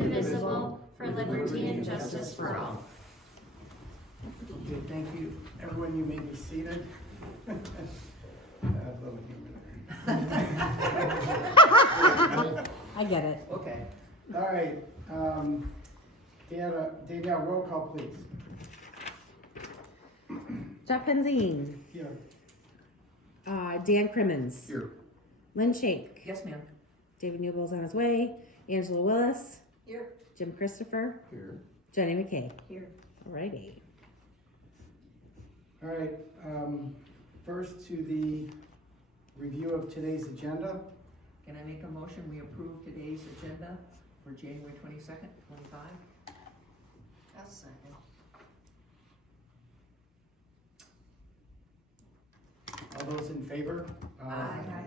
indivisible, for liberty and justice for all. Okay, thank you. Everyone, you may be seated. A little humor there. I get it. Okay. All right. Danielle, roll call, please. Jeff Penzine, Here. Dan Crimmins, Here. Lynn Shank, Yes, ma'am. David Newbell's on his way, Angela Willis, Here. Jim Christopher, Here. Jenny McKay. Here. Alrighty. All right. First to the review of today's agenda. Can I make a motion, we approve today's agenda for January 22nd, 25? I'll second. All those in favor? Aye.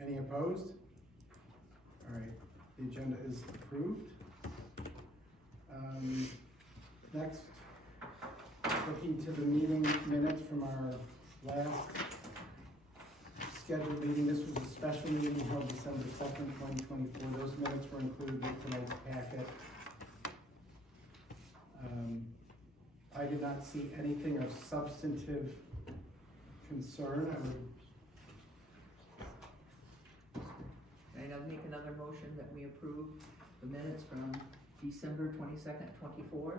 Any opposed? All right, the agenda is approved. Next, looking to the meeting minutes from our last scheduled meeting. This was a special meeting held December 2nd, 2024. Those minutes were included in tonight's packet. I did not see anything of substantive concern. And I'll make another motion that we approve the minutes from December 22nd, 24.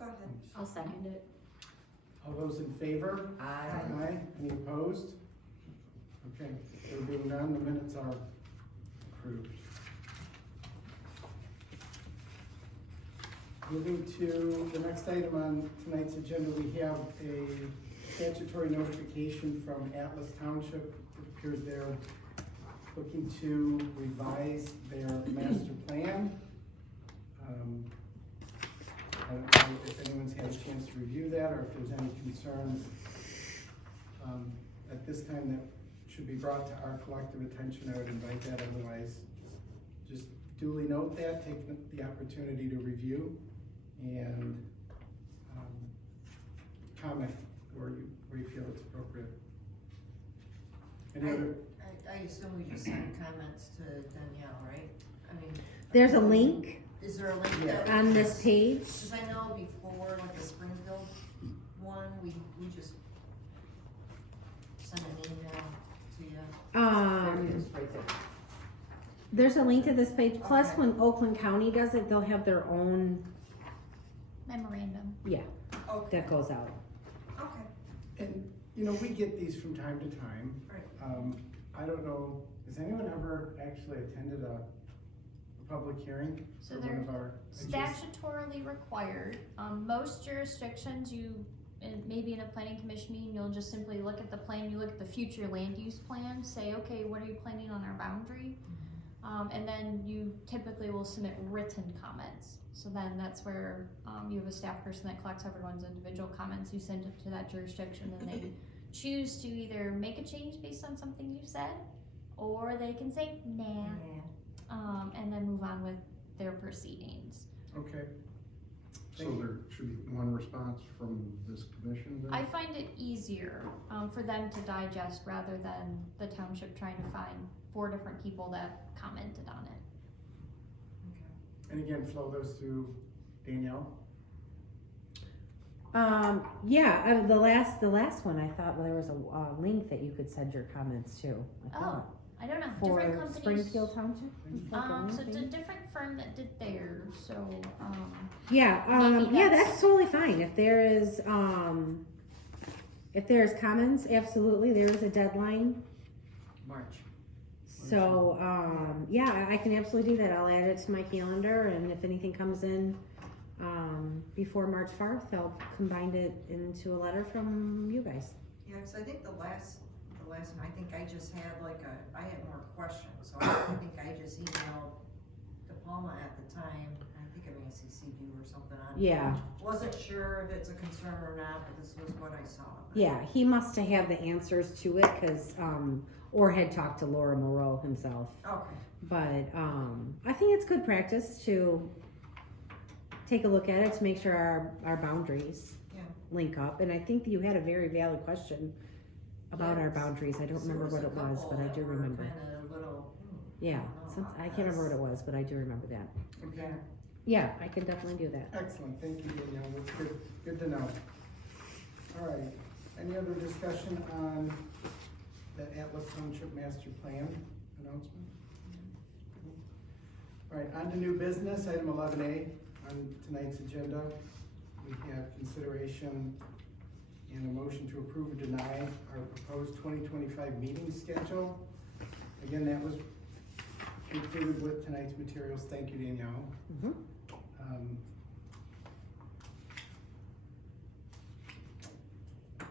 Go ahead. I'll second it. All those in favor? Aye. Any opposed? Okay, there being none, the minutes are approved. Moving to the next item on tonight's agenda, we have a statutory notification from Atlas Township. It appears they're looking to revise their master plan. I don't know if anyone's had a chance to review that or if there's any concerns at this time that should be brought to our collective attention. I would invite that. Otherwise, just duly note that, take the opportunity to review and comment where you feel it's appropriate. Any other? I assume we just send comments to Danielle, right? I mean. There's a link Is there a link? Yeah. that we on this just- page. Cause I know before, like the Springfield one, we just send an email to you. There it is, right there. There's a link to this page. Plus, Okay. when Oakland County does it, they'll have their own, Memorandum. Okay. that goes out. Okay, And we get these from time to time. right. I don't know, has anyone ever actually attended a public hearing So for one they're of our? statutorily required. Most jurisdictions, maybe in a planning commission meeting, you'll just simply look at the plan, you look at the future land use plan, say, okay, what are you planning on our boundary? And then you typically will submit written comments. So then that's where you have a staff person that collects everyone's individual comments, you send it to that jurisdiction, and they choose to either make a change based on something you said, or they can say, nah, and then move on with their proceedings. Okay. So there should be one response from this commission then? I find it easier for them to digest rather than the township trying to find 4 different people that commented on it. And again, flow those through Danielle. Yeah, the last one, I thought there was a link that you could send your comments to. I Oh, thought. I don't know. For Different companies. Springfield Township? So it's a different firm that did theirs. So Yeah, Maybe yeah, that's- that's totally fine. If there's comments, absolutely, there is a deadline. March. So, yeah, I can absolutely do that. I'll add it to my calendar, and if anything comes in, before March 4th, I'll combine it into a letter from you guys. Yeah, cause I think the last one, I think I just had I had more questions, so I think I just emailed De Palma at the time. I think I may CC'd you or something on it. Yeah, Wasn't sure if it's a concern or not, but this was what I saw. yeah, he must have had the answers to it, cause, or had talked to Laura Moreau himself. Okay. But, I think it's good practice to take a look at it to make sure our boundaries Yeah. link up. And I think that you had a very valid question about Yeah, our boundaries. I don't remember what it was, but I do remember. Kinda little. Yeah, so I can't remember what it was, but I do remember that. Okay, Yeah, I can definitely do that. excellent, thank you, Danielle, that's good to know. All right, any other discussion on the Atlas Township Master Plan announcement? All right, on to new business, item 11A on tonight's agenda. We have consideration and a motion to approve or deny our proposed 2025 meeting schedule. Again, that was included with tonight's materials, thank you, Danielle. Mhm.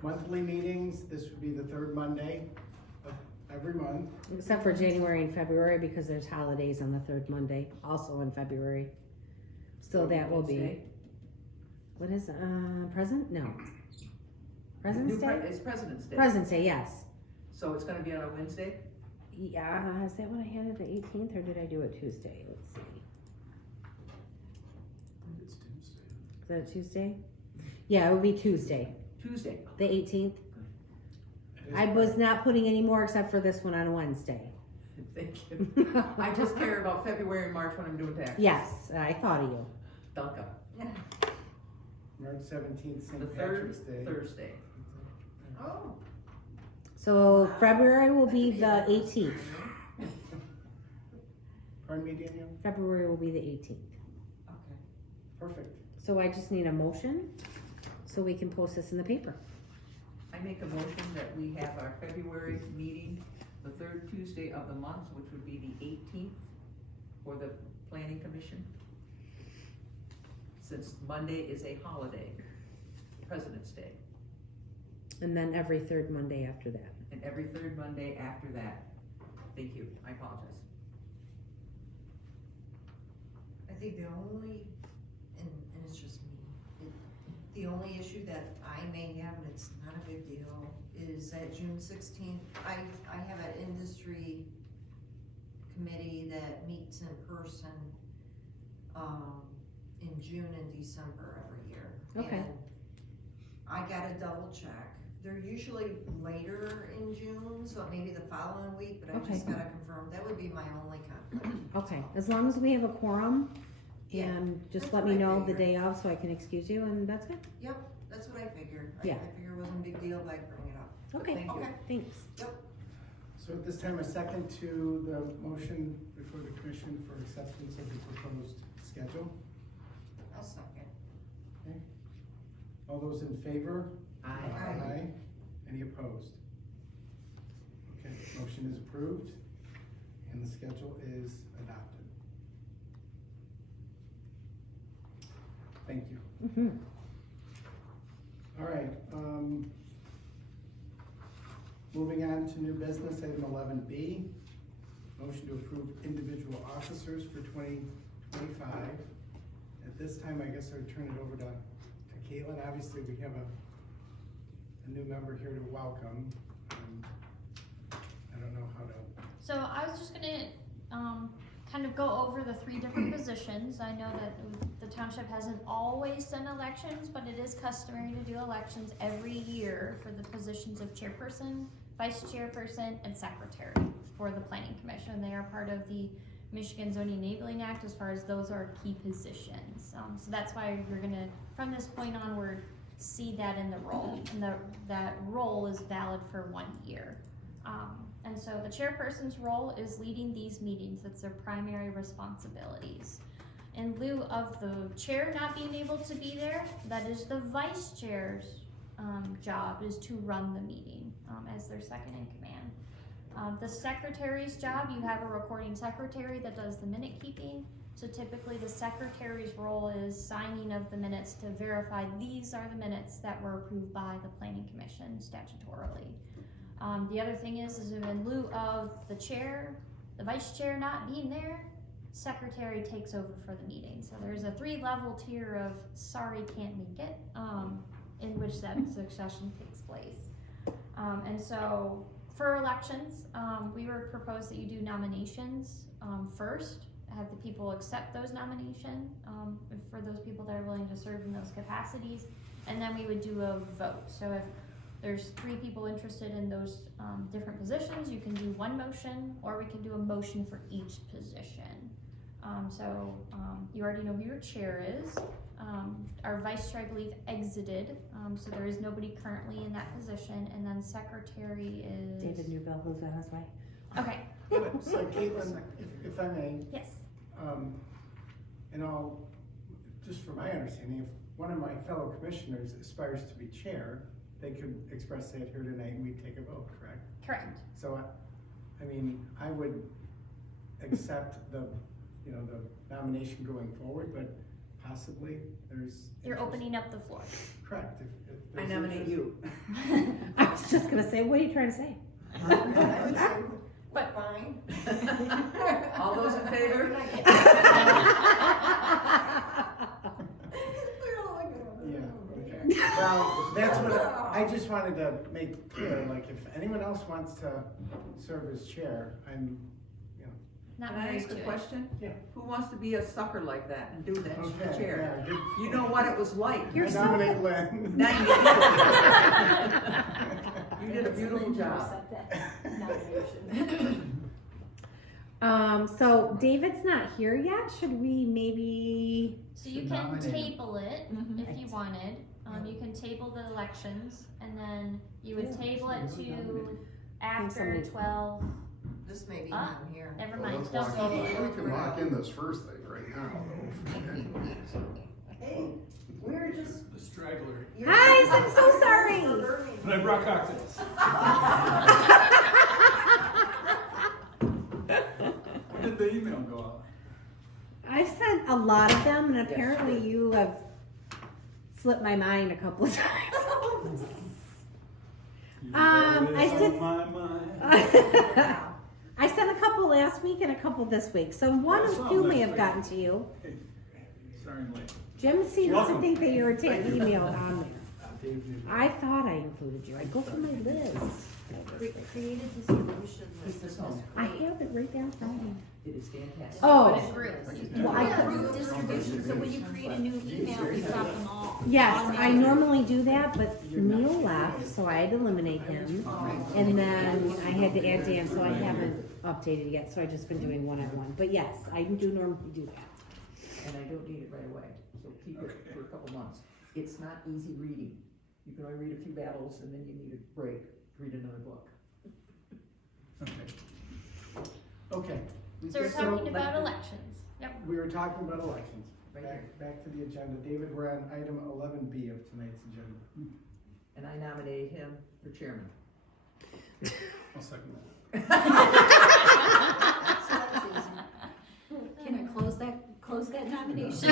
Monthly meetings, this would be the third Monday of every month. Except for January and February, because there's holidays on the third Monday, also in February. So that will be, Wednesday? what is, present? No. President's Day? It's President's Day. President's Day, yes. So it's gonna be on a Wednesday? Yeah, is that what I had it the 18th, or did I do it Tuesday? Let's see. It's Tuesday. Is that Tuesday? Yeah, it would be Tuesday, Tuesday. the 18th. It is I was not putting any more except for this one on Wednesday. Thank you. I just care about February and March when I'm doing taxes. Yes, I thought of you. Duncan. March 17th, The St. third Patrick's Day. Thursday. Oh. So February will be the 18th. Pardon me, Danielle? February will be the 18th. Okay. Perfect. So I just need a motion so we can post this in the paper. I make a motion that we have our February meeting, the third Tuesday of the month, which would be the 18th for the Planning Commission. Since Monday is a holiday, President's Day, And then every third Monday after that. and every third Monday after that. Thank you, I apologize. I think the only, and it's just me, the only issue that I may have, and it's not a big deal, is that June 16th, I have an industry committee that meets in person, in June and December every year. Okay. And I gotta double check. They're usually later in June, so it may be the following week, but I just Okay. gotta confirm. That would be my only conflict. Okay, as long as we have a quorum, Yeah, and just that's let what me I know the figured. day of so I can excuse you, and that's good. Yep, that's what I figured. Yeah. I figured it wasn't a big deal, but I'd bring it up. Okay, Thank you. Okay. thanks. So at this time, a second to the motion before the commission for acceptance of the proposed schedule. I'll second. All those in favor? Aye. Any opposed? Okay, motion is approved and the schedule is adopted. Thank you. Mhm. All right, moving on to new business, item 11B. Motion to approve individual officers for 2025. At this time, I guess I would turn it over to Caitlin. Obviously, we have a new member here to welcome. I don't know how to, So I was just gonna, kind of go over the 3 different positions. I know that the township hasn't always done elections, but it is customary to do elections every year for the positions of chairperson, vice chairperson, and secretary for the planning commission. They are part of the Michigan Zoning Enabling Act as far as those are key positions. So that's why you're gonna, from this point onward, see that in the role, and that role is valid for 1 year. And so the chairperson's role is leading these meetings. It's their primary responsibilities. In lieu of the chair not being able to be there, that is the vice chair's job, is to run the meeting as their second in command. The secretary's job, you have a recording secretary that does the minute keeping. So typically the secretary's role is signing of the minutes to verify these are the minutes that were approved by the planning commission statutorily. The other thing is in lieu of the chair, the vice chair not being there, secretary takes over for the meeting. So there's a 3-level tier of sorry, can't make it, in which that succession takes place. And so for elections, we were proposed that you do nominations first, have the people accept those nominations for those people that are willing to serve in those capacities, and then we would do a vote. So if there's 3 people interested in those, different positions, you can do one motion, or we can do a motion for each position. You already know who your chair is. Our vice chair, I believe, exited, so there is nobody currently in that position, and then secretary is. David Newbill, who's on his way. Okay, So Caitlin, if I may, yes, just from my understanding, if one of my fellow commissioners aspires to be chair, they could express that here tonight and we'd take a vote, correct? correct. So, I mean, I would accept the nomination going forward, but possibly there's. You're interest. opening up the floor. Correct. If I there's nominate interest. you. I was just gonna say, what are you trying to say? I would say, But- fine. All those in favor? Yeah, okay. Well, that's what, I just wanted to make clear, like, if anyone else wants to serve as chair, I'm, Not Can I married ask to a it. question? Yeah. Who wants to be a sucker like that and do that okay, chair? yeah, good. You know what it was like. You're I so- nominate Lynn. Now you did a beautiful job. So David's not here yet, should we maybe, So you Should can nominate him. table it Mhm. if you wanted. You can table the elections, and then you would Yeah, table it somebody to nominated. after somebody- 12. This may be Ah, on here. Never Well, mind, let's don't lock table in- it. We can lock in this first thing right now, though. Hey, we're just. The straggler. Guys, I'm so sorry. But I brought cocktails. When did the email go out? I've sent a lot of them and apparently you have slipped my mind a couple of times. You I know what's said- on my mind. I sent a couple last week and a couple this week, so one I of saw you them may this have week. gotten to you. Hey, sorry I'm late. Jim seems to Welcome. think that you're Thank you. emailed on there. Dave Newbill. I thought I included you. I go through my list. Created distribution Keep this home. I have it right down front of me. It is fantastic. Oh. But it grew. Well, I could- Approved distribution, so when you create a new email, you drop them all. Yes, I automatically. normally do that, but Neil left, so I had to eliminate him. And then I had to add Dan, so I haven't updated yet, so I've just been doing one-on-one. But yes, I do normally do that. And I don't need it right away, so keep it for a couple months. It's not easy reading. You can only read a few battles and then you need a break, read another book. Okay. So we're talking about elections. Yep. We were talking about elections. Right here. Back to the agenda. David, we're on item 11B of tonight's agenda. And I nominated him for chairman. I'll second that. Can I close that nomination?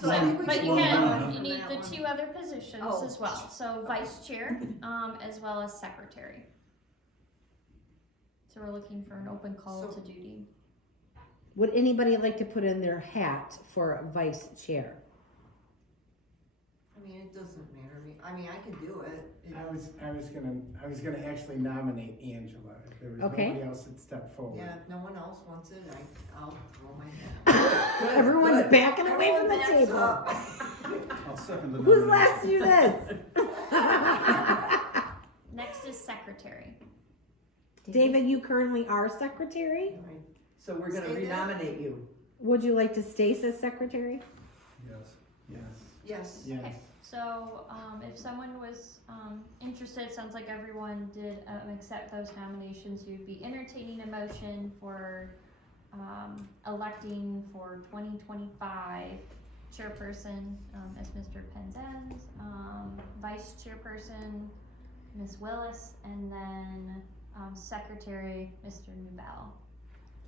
But you Well, can, no. you need the 2 other positions Oh. as well, so vice chair, as well as secretary. So we're looking for an open call So- to duty. Would anybody like to put in their hat for vice chair? I mean, it doesn't matter to me. I mean, I could do it. I was gonna actually nominate Angela if there was Okay. nobody else that stepped forward. Yeah, if no one else wants it, I'll throw my hat. Everyone's backing away from the Everyone table. backs I'll second the Who's nomination. last to do this? Next is secretary. David, you currently are secretary. up. So we're gonna Stay there? renominate you. Would you like to stay as secretary? Yes. Yes, Yes. yes. Okay. So, if someone was, interested, sounds like everyone did, accept those nominations, you'd be entertaining a motion for, electing for 2025 chairperson, as Mr. Penzance, vice chairperson, Ms. Willis, and then, secretary, Mr. Newbell.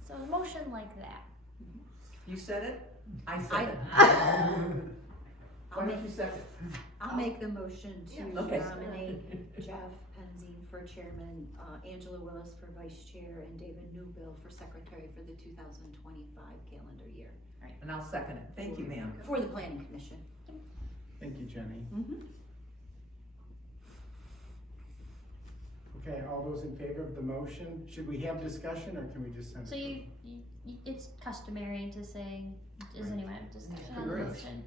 So a motion like that. You said it? I said it. Why don't you second? I'll make the motion to Yeah. Okay. nominate Jeff Penzine for chairman, Angela Willis for vice chair, and David Newbill for secretary for the 2025 calendar year And I'll second it. Thank you, ma'am. for the planning commission. Thank you, Jenny. Mhm. Okay, all those in favor of the motion, should we have discussion or can we just send it? So you, it's customary to say, does anyone have discussion on the Great. motion?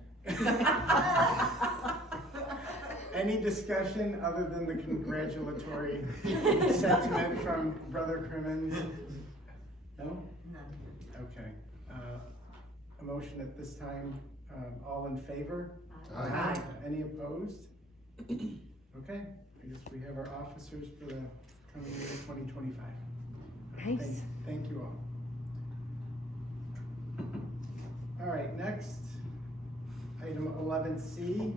Any discussion other than the congratulatory sentiment from Brother Crimmins? No? None. Okay. A motion at this time, all in favor? Aye. Any opposed? Okay, I guess we have our officers for the coming year 2025. Nice. Thank you all. All right, next, item 11C.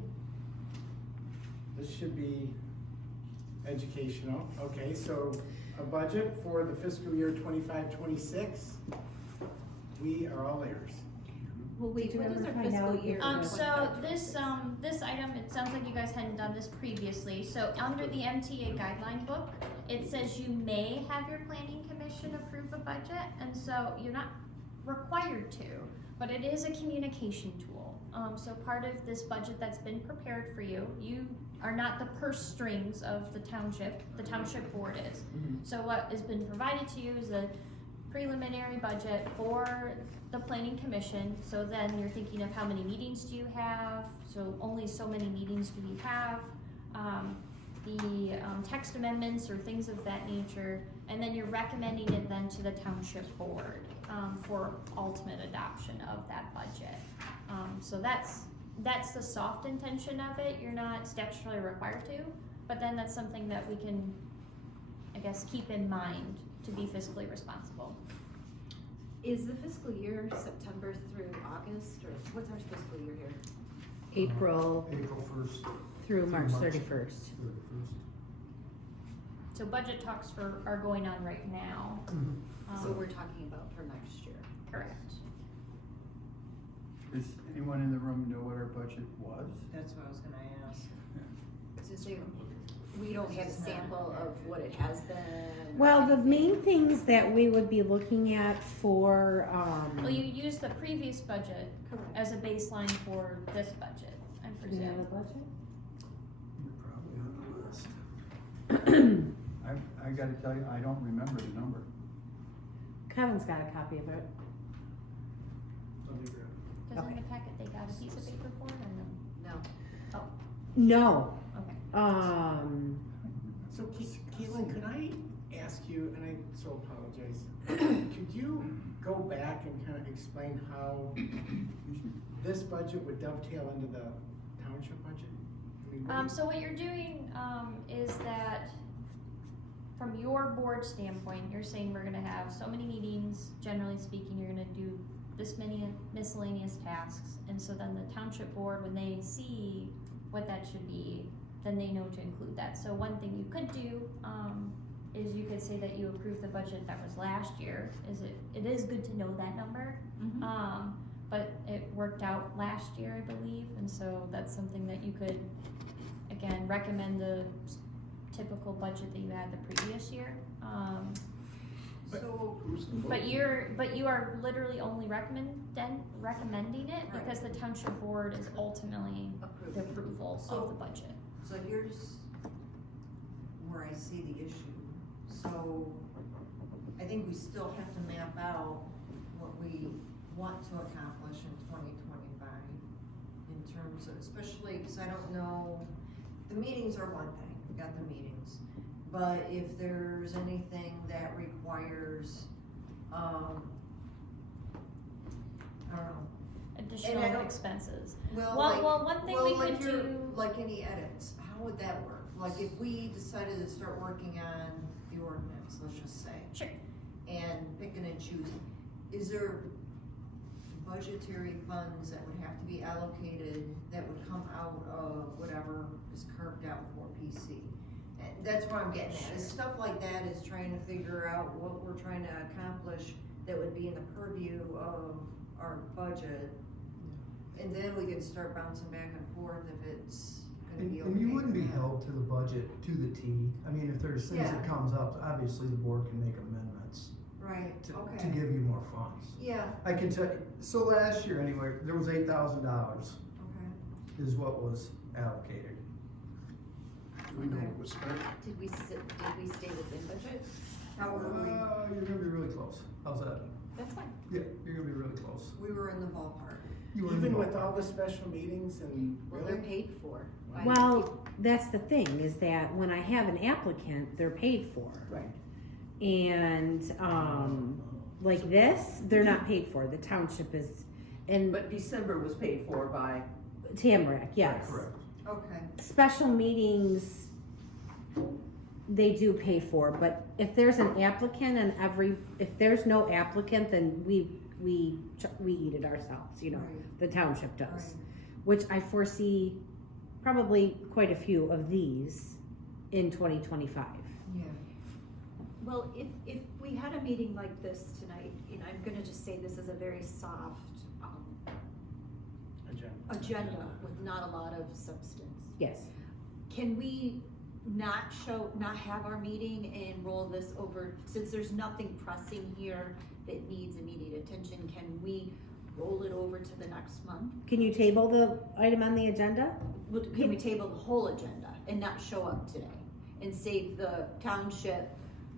This should be educational. Okay, so a budget for the fiscal year 25-26. We are all ears. Well, wait, Did you what ever is our find fiscal out year? if for So 25, this item, it sounds like you guys hadn't done this previously, so under the MTA guideline book, it says you may have your planning commission approve a budget, and so you're not required to, but it is a communication tool. So part of this budget that's been prepared for you, you are not the purse strings of the township board is. So what has been provided to you is a preliminary budget for the planning commission, so then you're thinking of how many meetings do you have, so only so many meetings do we have, the text amendments or things of that nature, and then you're recommending it then to the township board for ultimate adoption of that budget. So that's the soft intention of it. You're not statutorily required to, but then that's something that we can, I guess, keep in mind to be fiscally responsible. Is the fiscal year September through August, or what's our fiscal year here? April April 1st. through March March. 31st. So budget talks are going on right now. So we're talking about for next year. Correct. Does anyone in the room know what our budget was? That's what I was gonna ask. To say, we don't have a sample of what it has been. Well, the main things that we would be looking at for, Well, you use the previous budget Correct. as a baseline for this budget, I do you have a presume. budget? You're probably on the list. I gotta tell you, I don't remember the number. Kevin's got a copy of it. Does in the packet they got a piece of paper for it or No. No. no? Okay. So Caitlin, could I ask you, and I so apologize, could you go back and kind of explain how this budget would dovetail into the township budget? I mean, what do you- So what you're doing, is that from your board standpoint, you're saying we're gonna have so many meetings, generally speaking, you're gonna do this many miscellaneous tasks, and so then the township board, when they see what that should be, then they know to include that. So one thing you could do, is you could say that you approved the budget that was last year, it is good to know that number. But it worked out last year, I believe, and so that's something that you could, again, recommend the typical budget that you had the previous year. So, But you are literally only recommending it because the township board is ultimately the approval of the budget. so here's where I see the issue. So, I think we still have to map out what we want to accomplish in 2025 in terms of, especially, cause I don't know, the meetings are one thing, we got the meetings. But if there's anything that requires, I don't know. Additional I don't- expenses. Well, one thing we could do. Like any edits, how would that work? Like if we decided to start working on the ordinance, let's just say. Sure. And picking and choosing, is there budgetary funds that would have to be allocated that would come out of whatever is carved out for PC? And that's what I'm getting at, is stuff like that is trying to figure out what we're trying to accomplish that would be in the purview of our budget. And then we can start bouncing back and forth if it's gonna be okay. And you wouldn't or be not. held to the budget to the T. I mean, if there's things that Yeah. comes up, obviously the board can make amendments Right, to okay, give you more funds. yeah, I can tell you, so last year anyway, there was $8,000 okay. is what was allocated. Do we know what was spent? Did we stay within budget? Probably, You're gonna be really close. How's that? That's fine. Yeah, you're gonna be really close. we were in the ballpark. Even with all the special meetings and Well, they're really? paid for. by Well, people. that's the thing, is that when I have an applicant, they're paid for. Right. And, like this, they're not paid for, the township is, and But December was paid for by, Tamarack, yes. Correct. Okay, Special meetings, they do pay for, but if there's an applicant and if there's no applicant, then we eat it ourselves, you know, right, the township does. right. Which I foresee probably quite a few of these in 2025. Yeah, Well, if we had a meeting like this tonight, and I'm gonna just say this is a very soft, agenda with not a lot of substance. Yes. Can we not have our meeting and roll this over, since there's nothing pressing here that needs immediate attention, can we roll it over to the next month? Can you table the item on the agenda? Can we table the whole agenda and not show up today? And save the township,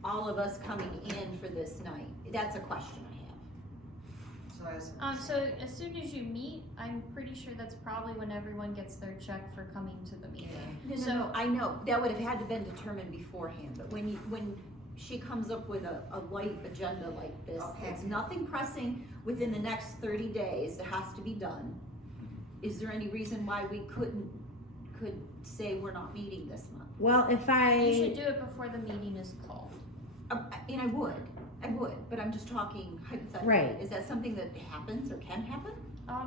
all of us coming in for this night? That's a question I have. so as. So as soon as you meet, I'm pretty sure that's probably when everyone gets their check for coming to the meeting. No, I know, that would have had to been determined beforehand, but when she comes up with a light agenda like this, Okay. it's nothing pressing within the next 30 days, it has to be done. Is there any reason why we could say we're not meeting this month? Well, if You should I, do it before the meeting is called. And I would, but I'm just talking hypothetically. Right. Is that something that happens or can happen?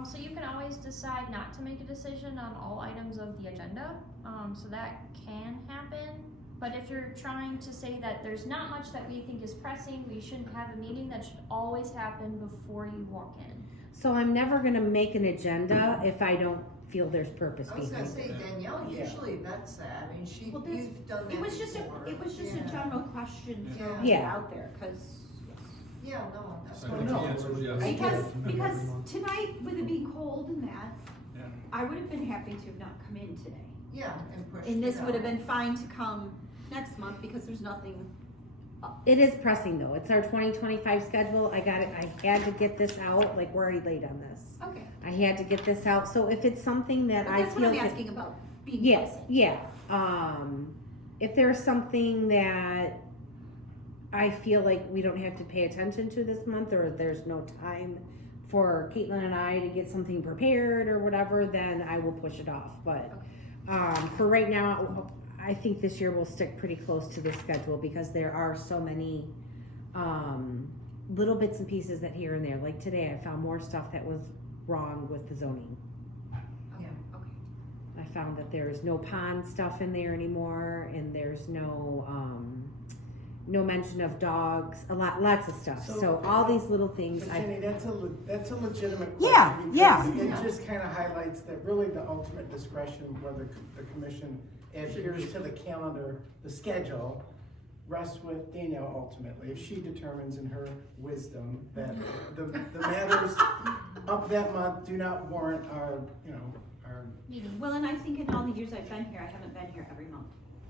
So you can always decide not to make a decision on all items of the agenda, so that can happen. But if you're trying to say that there's not much that we think is pressing, we shouldn't have a meeting, that should always happen before you walk in. so I'm never gonna make an agenda if I don't feel there's purpose I was gonna behind it. say, Danielle Yeah. usually vets that, I mean, Well, that's- you've done that It was just before. a Yeah. general question to Yeah. get Yeah. out there, cause. Yeah, no, that's Second fine. No. answer is yes. Because tonight, with it being cold and that, Yeah. I would have been happy to have not come in today. Yeah, and push And this it would have out. been fine to come next month because there's nothing, It is pressing though, it's our 2025 schedule, I had to get this out, like we're already late on this. okay. I had to get this out, so if it's something that But I that's feel. what I'm that- asking about, being Yes, present. yeah, if there's something that I feel like we don't have to pay attention to this month, or there's no time for Caitlin and I to get something prepared or whatever, then I will push it off, but, for right now, I think this year we'll stick pretty close to the schedule, because there are so many, little bits and pieces that here and there, like today, I found more stuff that was wrong with the zoning. Yeah. Okay. I found that there's no pond stuff in there anymore, and there's no mention of dogs, lots of stuff, so all these little things, But I, Jenny, that's a legitimate question. Yeah, yeah. because It just kinda highlights that really the ultimate discretion, whether the commission adheres to the calendar, the schedule, rests with Danielle ultimately. If she determines in her wisdom that the matters of that month do not warrant our, our. Meeting. Well, and I think in all the years I've been here, I haven't been here every month.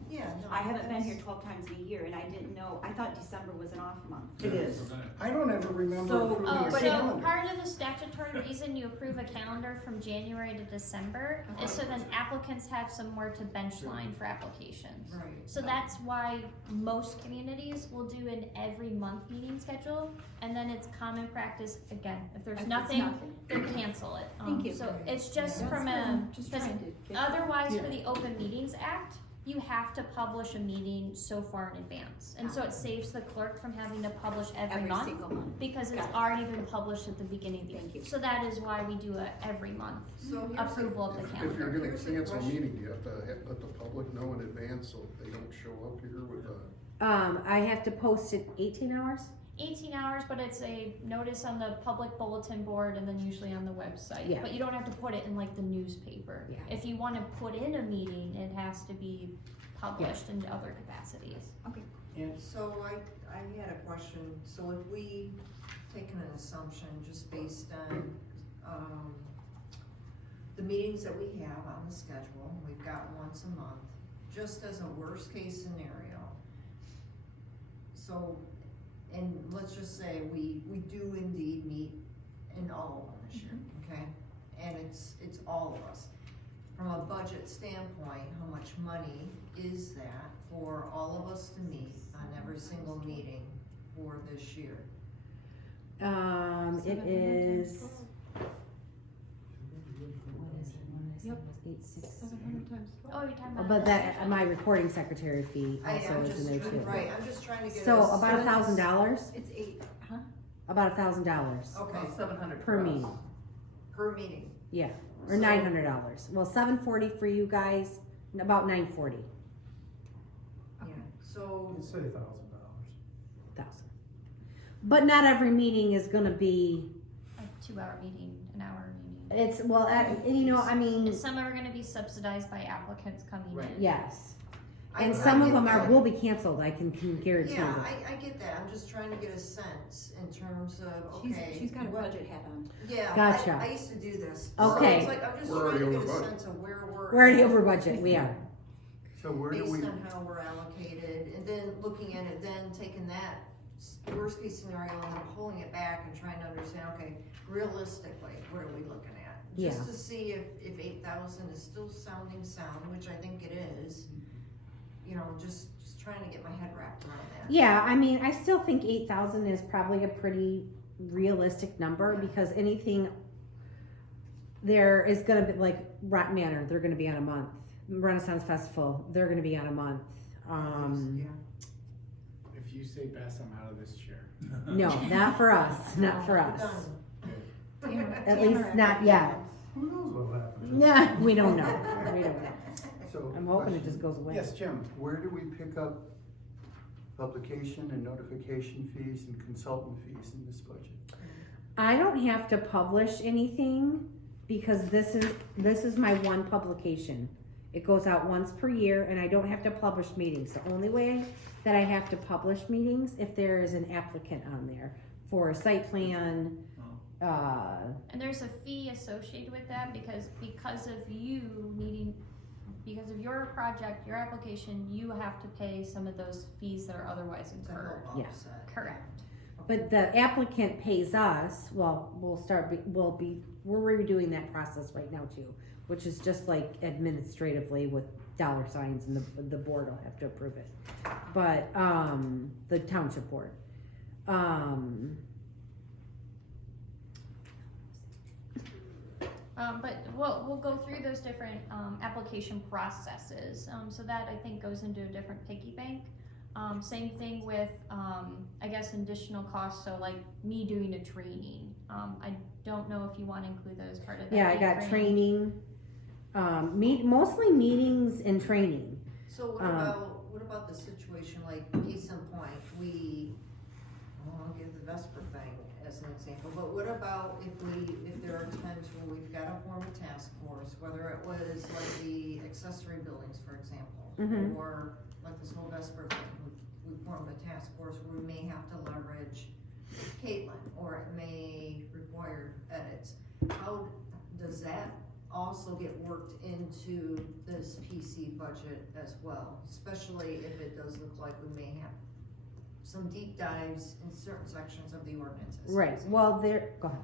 Yeah, no. I haven't been that's- here 12 times a year, and I didn't know, I thought December was an off month. It is. I don't ever remember So- approving Oh, a so calendar. part of the statutory reason you approve a calendar from January to December is so then applicants have somewhere to bench line for applications. Right. So that's why most communities will do an every month meeting schedule, and then it's common practice, again, if there's If it's nothing, they cancel it. Thank you. So it's just Yeah. from That's a, fine. Just because trying to get. otherwise for Yeah. the Open Meetings Act, you have to publish a meeting so far in advance. And so it saves the clerk from having to publish every month, single month. because it's Got it. already been published at the beginning of the year. Thank you. So that is why we do it every month, So here's approval of the If you're calendar. gonna Here's the cancel a question. meeting, do you have to let the public know in advance so they don't show up here with a? I have to post it 18 hours? 18 hours, but it's a notice on the public bulletin board and then usually on the website. Yeah. But you don't have to put it in like the newspaper. Yeah. If you wanna put in a meeting, it has to be published in other capacities. So I had a question, so if we take an assumption just based on, the meetings that we have on the schedule, we've got once a month, just as a worst case scenario. So, and let's just say we do indeed meet in all of them this year, okay? and it's all of us. From a budget standpoint, how much money is that for all of us to meet on every single meeting for this year? It is. Yep. 8, 6, 700 times 12. Oh, you're talking about. but that, my recording secretary fee also I'm is just in there too. right, I'm just trying to get So a about sense. $1,000, It's 8, huh? about $1,000 Okay, About 700 per for us. meeting, per meeting. yeah, or So- $900. Well, $740 for you guys, about $940,000. Yeah, so, Let's say $1,000. But not every meeting is gonna be. A 2-hour meeting, an hour meeting. It's well, you know, I mean, And some are gonna be subsidized by applicants coming Right. in. yes, I- and I some of get them that. will be canceled. I can guarantee Yeah, you. I get that, I'm just trying to get a sense in terms of, okay. She's got a what- budget hat on. Yeah, Gotcha. I used to do this. Okay. So it's like, I'm just We're trying to already get a over budget. sense of where We're already at over budget. We are. So where do we, based on how we're allocated, and then looking at it, then taking that worst case scenario and then pulling it back and trying to understand, okay, realistically, what are we looking at? Just Yeah. to see if 8,000 is still sounding sound, which I think it is, you know, just trying to get my head wrapped around that. Yeah, I mean, I still think 8,000 is probably a pretty realistic number because anything there is gonna be like Rotten Manor, they're gonna be on a month. Renaissance Festival, they're gonna be on a month. Yeah. If you say Bess, I'm out of this chair. No, not for us, not for us. Done. At least not yet. Who knows what'll happen? Nah, we don't know. We don't know. so. I'm hoping it question, just goes away. Yes, Jim? Where do we pick up publication and notification fees and consultant fees in this budget? I don't have to publish anything because this is my one publication. It goes out once per year and I don't have to publish meetings. The only way that I have to publish meetings if there is an applicant on there for a site plan, And there's a fee associated with that because of you needing, because of your project, your application, you have to pay some of those fees that are otherwise To help incurred. Yeah. offset. Correct. but the applicant pays us, well, we're redoing that process right now too, which is just like administratively with dollar signs and the board will have to approve it. But, the township board. But we'll go through those different, application processes, so that I think goes into a different piggy bank. Same thing with, I guess additional costs, so like me doing a training, I don't know if you wanna include those part of that. Yeah, I got training, mostly meetings and training. So what about the situation, like, case in point, I'll give the Vesper thing as an example, but what about if there are times where we've gotta form a task force, whether it was like the accessory buildings, for example, Mhm. or like this whole Vesper thing, we formed a task force where we may have to leverage Caitlin, or it may require edits. How does that also get worked into this PC budget as well, especially if it does look like we may have some deep dives in certain sections of the ordinances? Right, well, go ahead.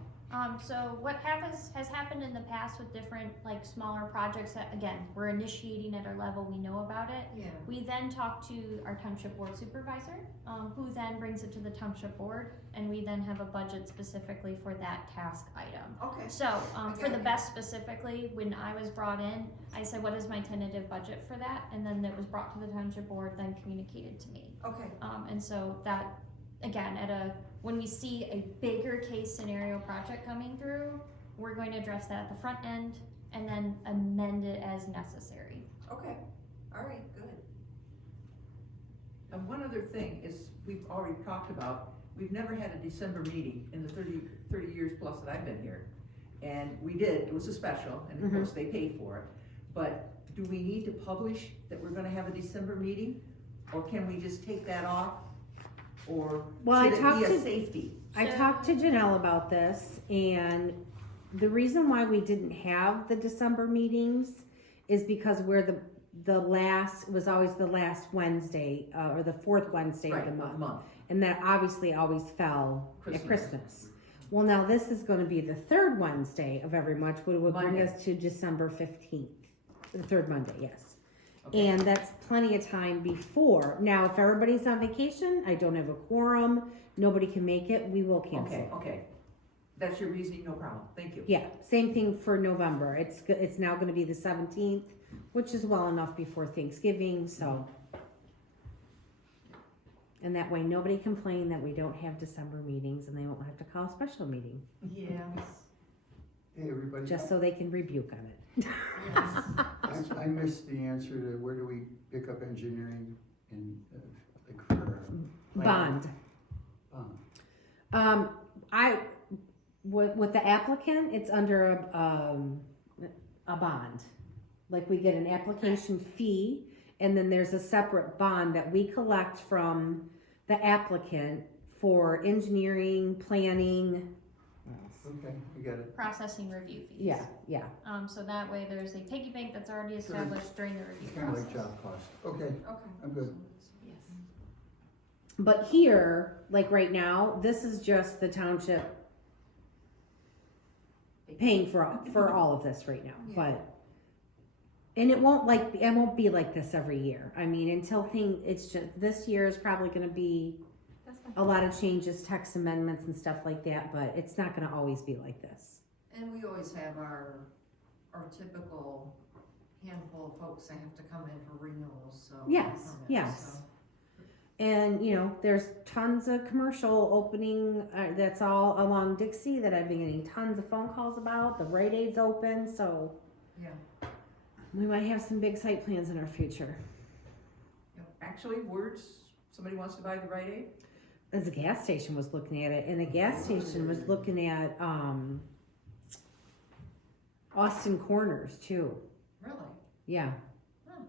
So what has happened in the past with different, like, smaller projects that, again, we're initiating at our level, we know about it. Yeah, We then talk to our township board supervisor, who then brings it to the township board, and we then have a budget specifically for that task item. okay, So, for the Okay. best specifically, when I was brought in, I said, what is my tentative budget for that? And then it was brought to the township board, then communicated to me. okay, And so that, again, when we see a bigger case scenario project coming through, we're going to address that at the front end and then amend it as necessary. okay, alright, good. And one other thing is, we've already talked about, we've never had a December meeting in the 30 years plus that I've been here. And we did, it was a special, and of course they paid for it. But do we need to publish that we're gonna have a December meeting? Or can we just take that off? Or Well, should it be a safety? I talked to Janelle about this, and the reason why we didn't have the December meetings is because we're was always the last Wednesday, or the fourth Wednesday of Right, the of month. the month. And that obviously always fell at Christmas. Christmas. Well, now this is gonna be the third Wednesday of every month, which would bring Monday. us to December 15th. The third Monday, yes. Okay. And that's plenty of time before. Now, if everybody's on vacation, I don't have a quorum, nobody can make it, we will cancel. Okay. That's your reasoning, no problem, thank you. Yeah, same thing for November. It's now gonna be the 17th, which is well enough before Thanksgiving, so. And that way, nobody complain that we don't have December meetings and they won't have to call a special meeting, Yes. Hey, everybody. just so they can rebuke on it. Yes. I missed the answer to where do we pick up engineering in, like for. Bond. Bond. With the applicant, it's under a bond. Like we get an application fee, and then there's a separate bond that we collect from the applicant for engineering, planning. Okay, I got it. Processing review fees. Yeah. So that way there's a piggy bank that's already established during the review It's kind of like process. job cost. Okay, Okay. I'm good. Yes. But here, like right now, this is just the township paying for all of this right now, Yeah. but. And it won't be like this every year. I mean, it's just, this year is probably gonna be That's fine. a lot of changes, text amendments and stuff like that, but it's not gonna always be like this. And we always have our typical handful of folks that have to come in for renewals, so. Yes, permits, yes. so. And, there's tons of commercial opening, that's all along Dixie that I've been getting tons of phone calls about. The Rite Aid's open, so Yeah. we might have some big site plans in our future. Actually, somebody wants to buy the Rite Aid? As the gas station was looking at it, and the gas station was looking at, Austin Corners too. Really? Yeah. Hmm.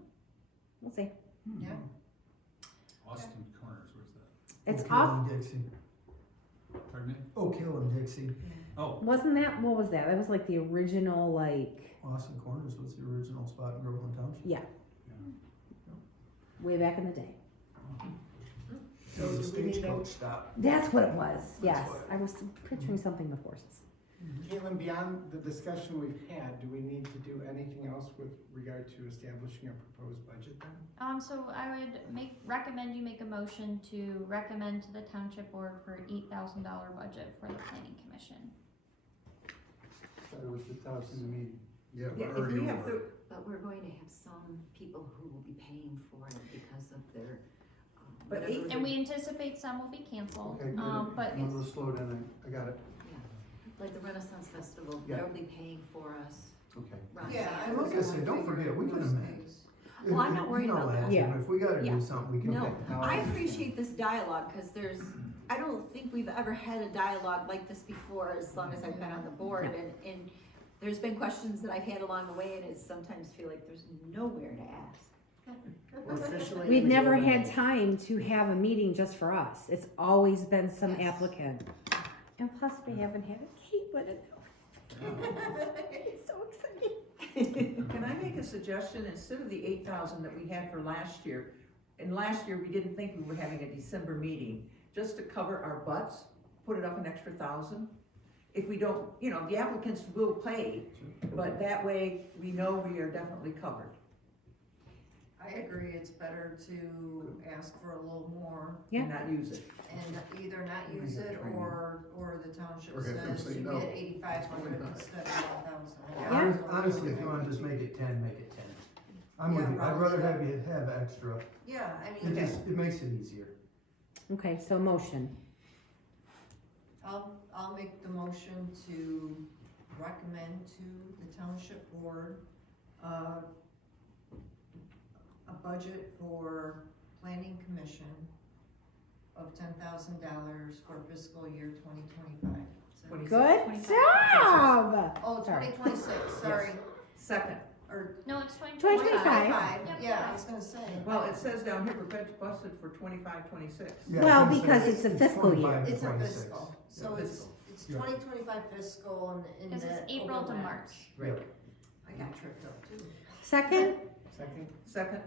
We'll see. Yeah. Austin Corners, where's that? It's Oak off, Hill and Dixie. Pardon me? Oak Hill and Dixie. Oh, wasn't that, what was that? That was like the original, like, Austin Corners was the original spot in Groveland Township. yeah. Way back in the day. It was a So do we need stagecoach stop. That's what it was, yes. what- I was picturing something with horses. Caitlin, beyond the discussion we've had, do we need to do anything else with regard to establishing a proposed budget then? So I would recommend you make a motion to recommend to the township board for $8,000 budget for the planning commission. Thought it was just us in the meeting. Yeah, Yeah, we're if already we have over. to, But we're going to have some people who will be paying for it because of their, But whatever eight- And we anticipate some will be canceled, Okay, good. but I'm a little slow down, I got it. like the Renaissance Festival, Yeah. they'll be paying for us. Okay. Ron Yeah, I Sanders. was Like I said, don't forget, we can amend. Well, I'm not worried about that. Yeah. If we gotta Yeah. do something, we can. No, pick. Now, I appreciate this dialogue, cause I don't think we've ever had a dialogue like this before, as long as I've been on the board, and there's been questions that I've had along the way, and it's sometimes feel like there's nowhere to ask. We're officially. We've in the never golden had age. time to have a meeting just for us. It's always been some Yes. applicant. And plus, we haven't had a cake with it. It's so exciting. can I make a suggestion, instead of the 8,000 that we had for last year, and last year we didn't think we were having a December meeting, just to cover our butts, put it up an extra 1,000? If we don't, the applicants will pay, but that way we know we are definitely covered. I agree, it's better to ask for a little more Yeah. And not use it. and either not use it or the township Or have them says say you no. get 8,500 instead of 1,000. Yeah. Honestly, if you wanna just make it 10, make it 10. I'm with Yeah, you, I'd probably. rather have you have extra, Yeah, I it mean, it makes it easier. Okay, so motion. I'll make the motion to recommend to the township board, a budget for planning commission of $10,000 for fiscal year 2025. Good 25. job! Oh, Sorry. 2026, sorry, Second, or No, it's 2025. 25, Yep. yeah, I was gonna say. well, it says down here, we're busted for 25, 26. Yeah, Well, I was gonna because say it's a fiscal year. 25 to It's a 26. fiscal, so Yeah, it's fiscal. 2025 fiscal and in Because it's that April to overlap. March. Right. I got tripped up too. Second? Second, Second,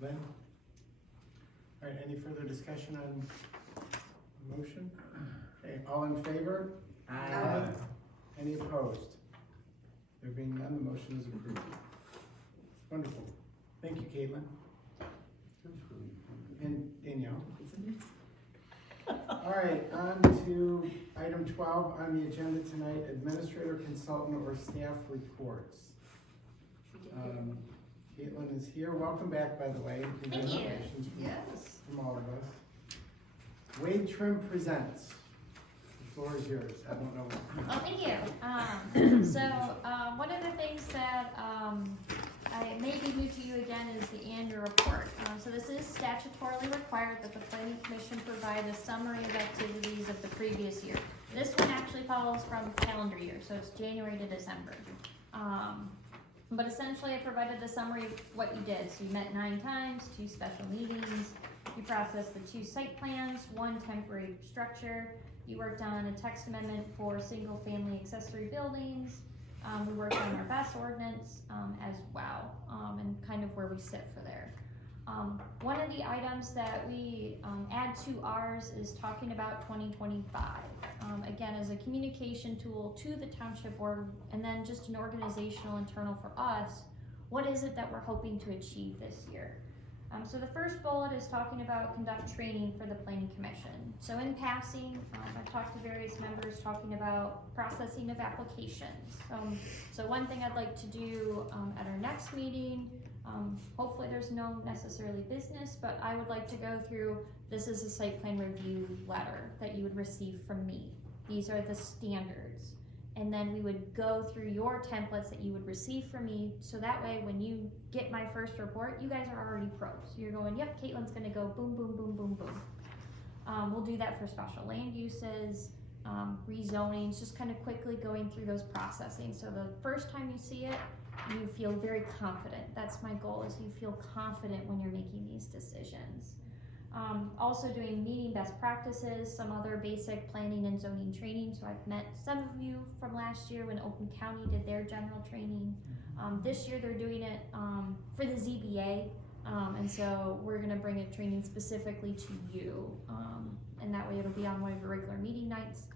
Lynn? All right, any further discussion on the motion? Okay, all in favor? Aye. Any opposed? There being none, the motion is approved. Wonderful. Thank you, Caitlin. And Danielle. All right, on to item 12 on the agenda tonight, administrator, consultant, or staff reports. Caitlin is here. Welcome back, by the way. Thank you. Congratulations from- Yes. from all of us. Wade Trim presents. The floor is yours. I don't know. Oh, thank you. One of the things that I may be new to you again is the annual report. So this is statutorily required that the planning commission provide a summary of activities of the previous year. This one actually follows from calendar year, so it's January to December. But essentially I provided a summary of what you did. So you met 9 times, 2 special meetings, you processed the 2 site plans, 1 temporary structure, you worked on a text amendment for single-family accessory buildings. We worked on our BES ordinance as well, and kind of where we sit for there. One of the items that we add to ours is talking about 2025. Again, as a communication tool to the township board, and then just an organizational internal for us, what is it that we're hoping to achieve this year? So the first bullet is talking about conduct training for the planning commission. So in passing, I've talked to various members talking about processing of applications. So one thing I'd like to do at our next meeting, hopefully there's no necessarily business, but I would like to go through, this is a site plan review letter that you would receive from me. These are the standards. And then we would go through your templates that you would receive from me, so that way when you get my first report, you guys are already pros. You're going, yep, Caitlin's gonna go boom, boom, boom, boom, boom. We'll do that for special land uses, rezonings, just kind of quickly going through those processing. So the first time you see it, you feel very confident. That's my goal, is you feel confident when you're making these decisions. Also doing meeting best practices, some other basic planning and zoning training. So I've met some of you from last year when Oakland County did their general training. This year they're doing it for the ZBA, and so we're gonna bring a training specifically to you, and that way it'll be on one of your regular meeting nights,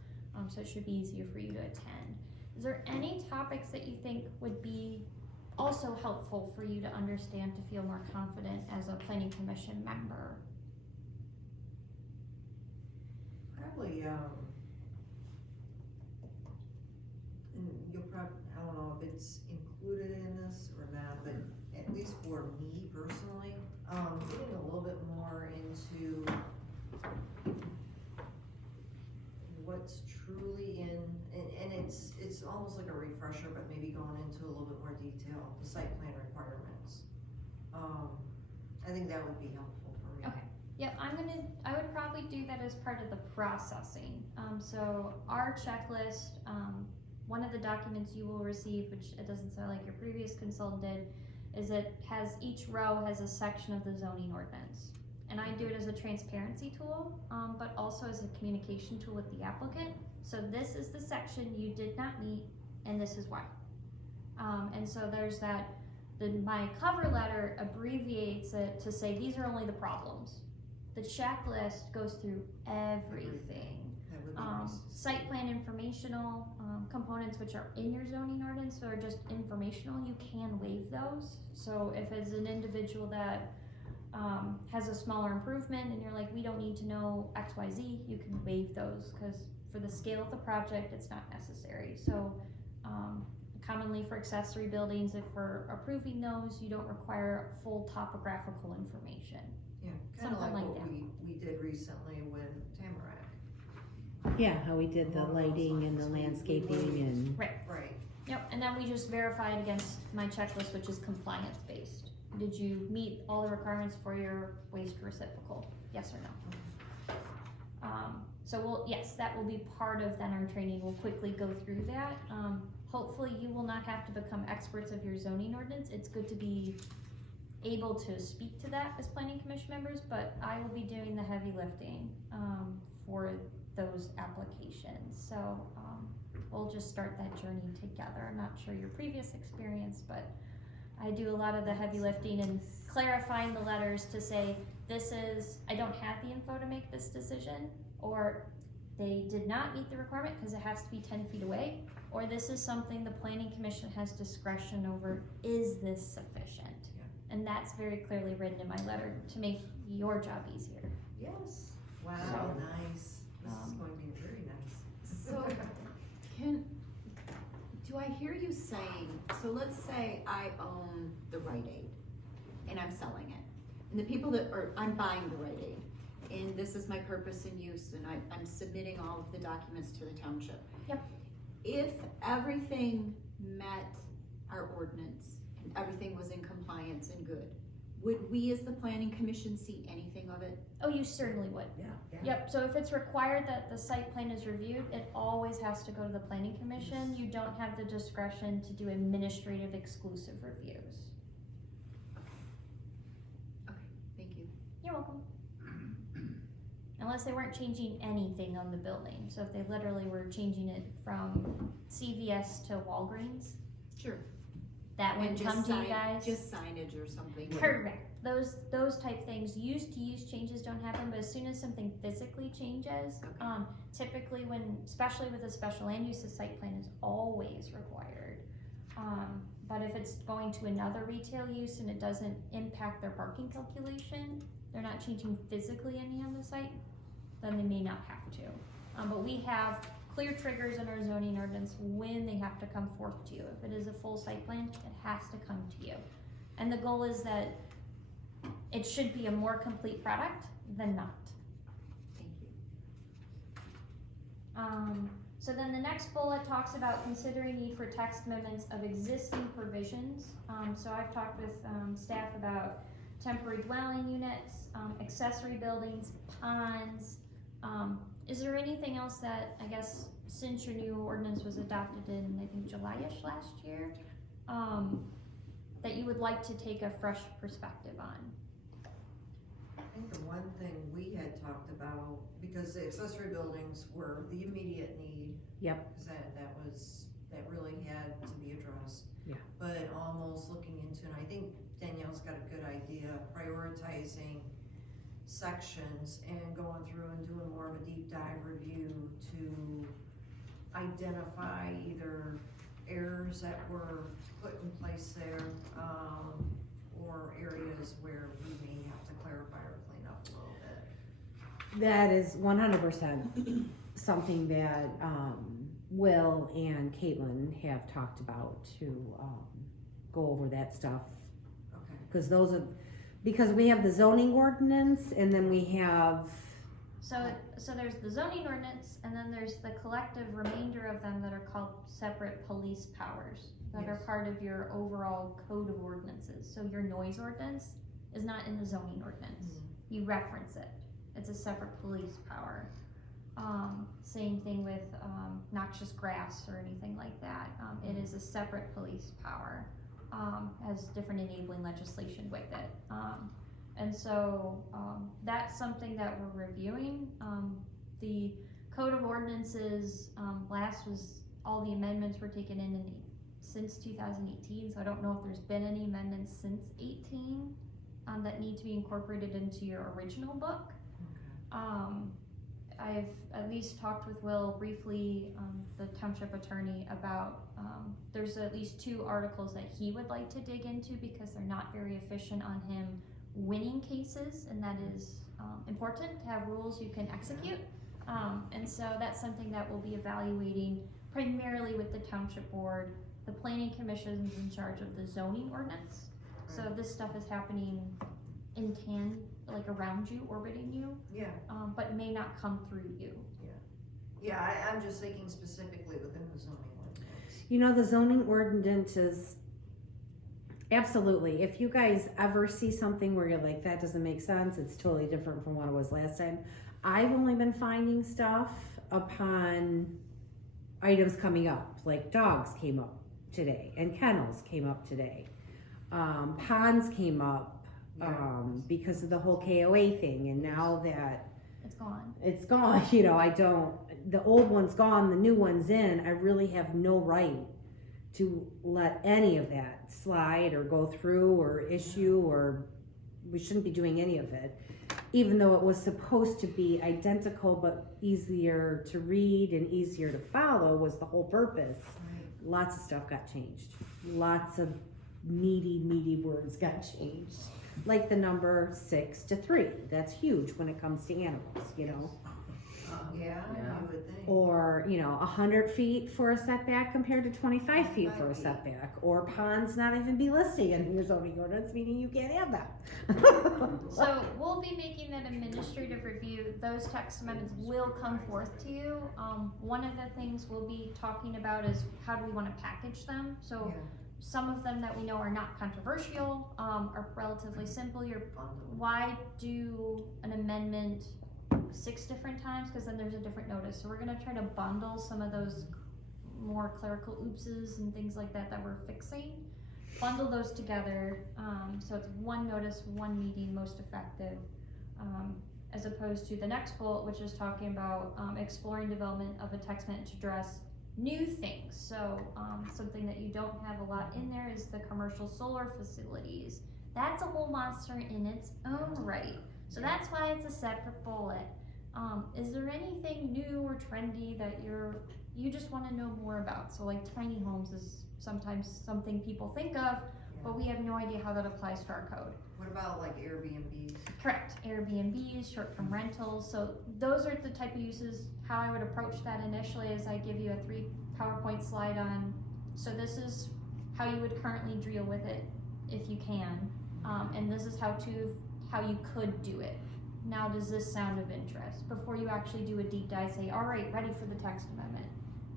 so it should be easier for you to attend. Is there any topics that you think would be also helpful for you to understand to feel more confident as a planning commission member? Probably, and you'll probably, I don't know if it's included in this or not, but at least for me personally, getting a little bit more into what's truly in, and it's almost like a refresher, but maybe going into a little bit more detail, the site plan requirements. I think that would be helpful for me. Okay. Yep, I would probably do that as part of the processing. So our checklist, one of the documents you will receive, which it doesn't sound like your previous consultant did, is it has, each row has a section of the zoning ordinance. And I do it as a transparency tool, but also as a communication tool with the applicant. So this is the section you did not meet, and this is why. And so there's that, my cover letter abbreviates it to say these are only the problems. The checklist goes through everything. That would be nice. Site plan informational components, which are in your zoning ordinance, so are just informational, you can waive those. So if it's an individual that has a smaller improvement and you're like, we don't need to know X, Y, Z, you can waive those, because for the scale of the project, it's not necessary. So commonly for accessory buildings, if we're approving those, you don't require full topographical information. Yeah, kinda Something like like what that. we did recently with Tamarack. Yeah, how we did the Along those lighting and the lines. landscaping and, Right. Yep, and then we just verify it against my checklist, which is compliance based. Did you meet all the requirements for your waste reciprocal? Yes or no? So yes, that will be part of then our training. We'll quickly go through that. Hopefully you will not have to become experts of your zoning ordinance. It's good to be able to speak to that as planning commission members, but I will be doing the heavy lifting for those applications. So we'll just start that journey together. I'm not sure your previous experience, but I do a lot of the heavy lifting and clarifying the letters to say, this is, I don't have the info to make this decision, or they did not meet the requirement because it has to be 10 feet away, or this is something the planning commission has discretion over, is this sufficient? And that's very clearly written in my letter to make your job easier. Yes. Wow, So- nice. This is going to be very nice. So, do I hear you saying, so let's say I own the Rite Aid and I'm selling it. And the people I'm buying the Rite Aid, and this is my purpose and use, and I'm submitting all of the documents to the township. Yep. If everything met our ordinance and everything was in compliance and good, would we as the planning commission see anything of it? Oh, you certainly would. Yeah. Yep, so if it's required that the site plan is reviewed, it always has to go to the planning commission. You don't have the discretion to do administrative exclusive reviews. Okay, thank you. You're welcome. Unless they weren't changing anything on the building. So if they literally were changing it from CVS to Walgreens, Sure. that would And come to you sign- guys. Just signage or something. Correct. Those type things, use to use changes don't happen, but as soon as something physically changes, Okay. typically especially with a special land use, the site plan is always required. But if it's going to another retail use and it doesn't impact their parking calculation, they're not changing physically any on the site, then they may not have to. But we have clear triggers in our zoning ordinance when they have to come forth to you. If it is a full site plan, it has to come to you. And the goal is that it should be a more complete product than not. Thank you. So then the next bullet talks about considering need for text amendments of existing provisions. So I've talked with staff about temporary dwelling units, accessory buildings, ponds. Is there anything else that, I guess, since your new ordinance was adopted in, I think, July-ish last year, that you would like to take a fresh perspective on? I think the one thing we had talked about, because the accessory buildings were the immediate need. Yep. Cause that really had to be addressed. Yeah. But almost looking into, and I think Danielle's got a good idea, prioritizing sections and going through and doing more of a deep dive review to identify either errors that were put in place there, or areas where we may have to clarify or clean up a little bit. That is 100% something that Will and Caitlin have talked about to go over that stuff. Okay. Because we have the zoning ordinance and then we have, So there's the zoning ordinance, and then there's the collective remainder of them that are called separate police powers that are Yes. part of your overall code of ordinances. So your noise ordinance is not in the zoning ordinance. You reference it. It's a separate police power. Same thing with noxious grass or anything like that. It is a separate police power. Has different enabling legislation with it. And so that's something that we're reviewing. The Code of Ordinances last was, all the amendments were taken in since 2018, so I don't know if there's been any amendments since 18 that need to be incorporated into your original book. I've at least talked with Will briefly, the township attorney, about there's at least 2 articles that he would like to dig into because they're not very efficient on him winning cases, and that is important to have rules you can execute. And so that's something that we'll be evaluating primarily with the township board. The planning commission is in charge of the zoning ordinance. So this stuff is happening in like around you, orbiting you, Yeah, but may not come through you. yeah, I'm just thinking specifically within the zoning ordinance. you know, the zoning ordinance is, absolutely, if you guys ever see something where you're like, that doesn't make sense, it's totally different from what it was last time. I've only been finding stuff upon items coming up, like dogs came up today and kennels came up today. Ponds came up because of the whole KOA thing, and now that it's gone, you know, the old one's gone, the new one's in, I really have no right to let any of that slide or go through or issue, or we shouldn't be doing any of it. even though it was supposed to be identical but easier to read and easier to follow was the whole purpose, lots of stuff got changed. Lots of meaty words got changed. Like the number 6 to 3. That's huge when it comes to animals, you know. Yeah, you would think. Or, 100 feet for a setback compared to 25 feet for a setback. Or ponds not even be listed in your zoning ordinance, meaning you can't have that. So we'll be making that administrative review. Those text amendments will come forth to you. One of the things we'll be talking about is how do we want to package them. So Yeah. some of them that we know are not controversial, are relatively simple. Why do an amendment 6 different times? Because then there's a different notice. So we're gonna try to bundle some of those more clerical oopses and things like that we're fixing. Bundle those together, so it's one notice, one meeting, most effective, as opposed to the next bullet, which is talking about exploring development of a text amendment to address new things. So something that you don't have a lot in there is the commercial solar facilities. That's a whole monster in its own right. So that's why it's a separate bullet. Is there anything new or trendy that you just want to know more about? So like tiny homes is sometimes something people think of, but we have no idea how that applies to our code. What about like Airbnbs? Correct, Airbnbs, short-term rentals, so those are the type of uses. How I would approach that initially is I give you a 3 PowerPoint slide on, so this is how you would currently deal with it if you can, and this is how you could do it. Now does this sound of interest? Before you actually do a deep dive, say, all right, ready for the text amendment.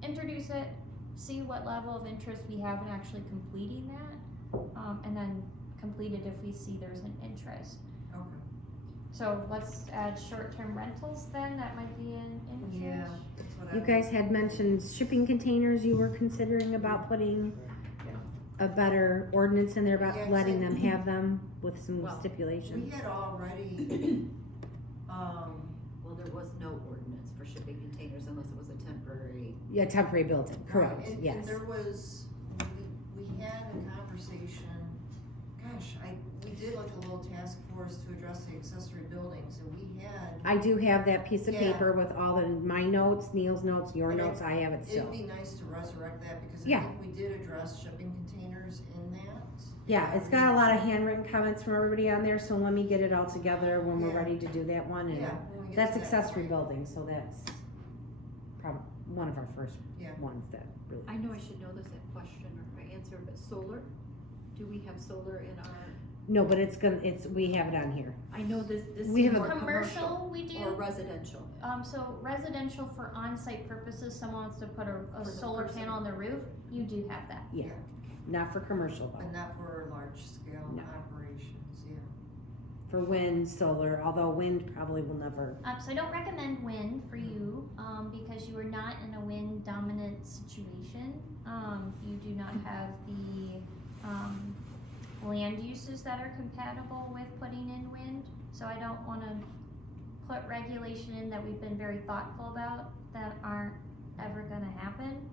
Introduce it, see what level of interest we have in actually completing that, and then complete it if we see there's an interest. Okay. So let's add short-term rentals then, that might be an interest. Yeah, that's what You guys had mentioned shipping containers. You were considering about putting a better ordinance in there about Yeah, letting them exactly. have them with some Well, stipulations. We had already, Well, there was no ordinance for shipping containers unless it was a temporary. Yeah, temporary building, correct, and yes. there was, we had a conversation, gosh, we did like a little task force to address the accessory buildings, and we had. I do have that piece of Yeah. paper with all my notes, Neil's notes, your And notes, I have it still. It'd be nice to resurrect that, because I Yeah. think we did address shipping containers in that. Yeah, it's got a lot of handwritten comments from everybody on there, so let me get it all together when we're Yeah. ready to do that one, and Yeah, when we get that's to that accessory point. building, so that's probably one of our first Yeah. ones that really. I know I should know this question or my answer, but solar, do we have solar in our, No, but we have it on here. I know this We is have a more Commercial, we do. or residential. So residential for on-site purposes, someone wants to put a For the solar person. panel on the roof, you do have that. Yeah, not for commercial though. But not for large scale No. operations, yeah. For wind, solar, although wind probably will never. So I don't recommend wind for you, because you are not in a wind dominant situation. You do not have the, land uses that are compatible with putting in wind. So I don't wanna put regulation in that we've been very thoughtful about that aren't ever gonna happen.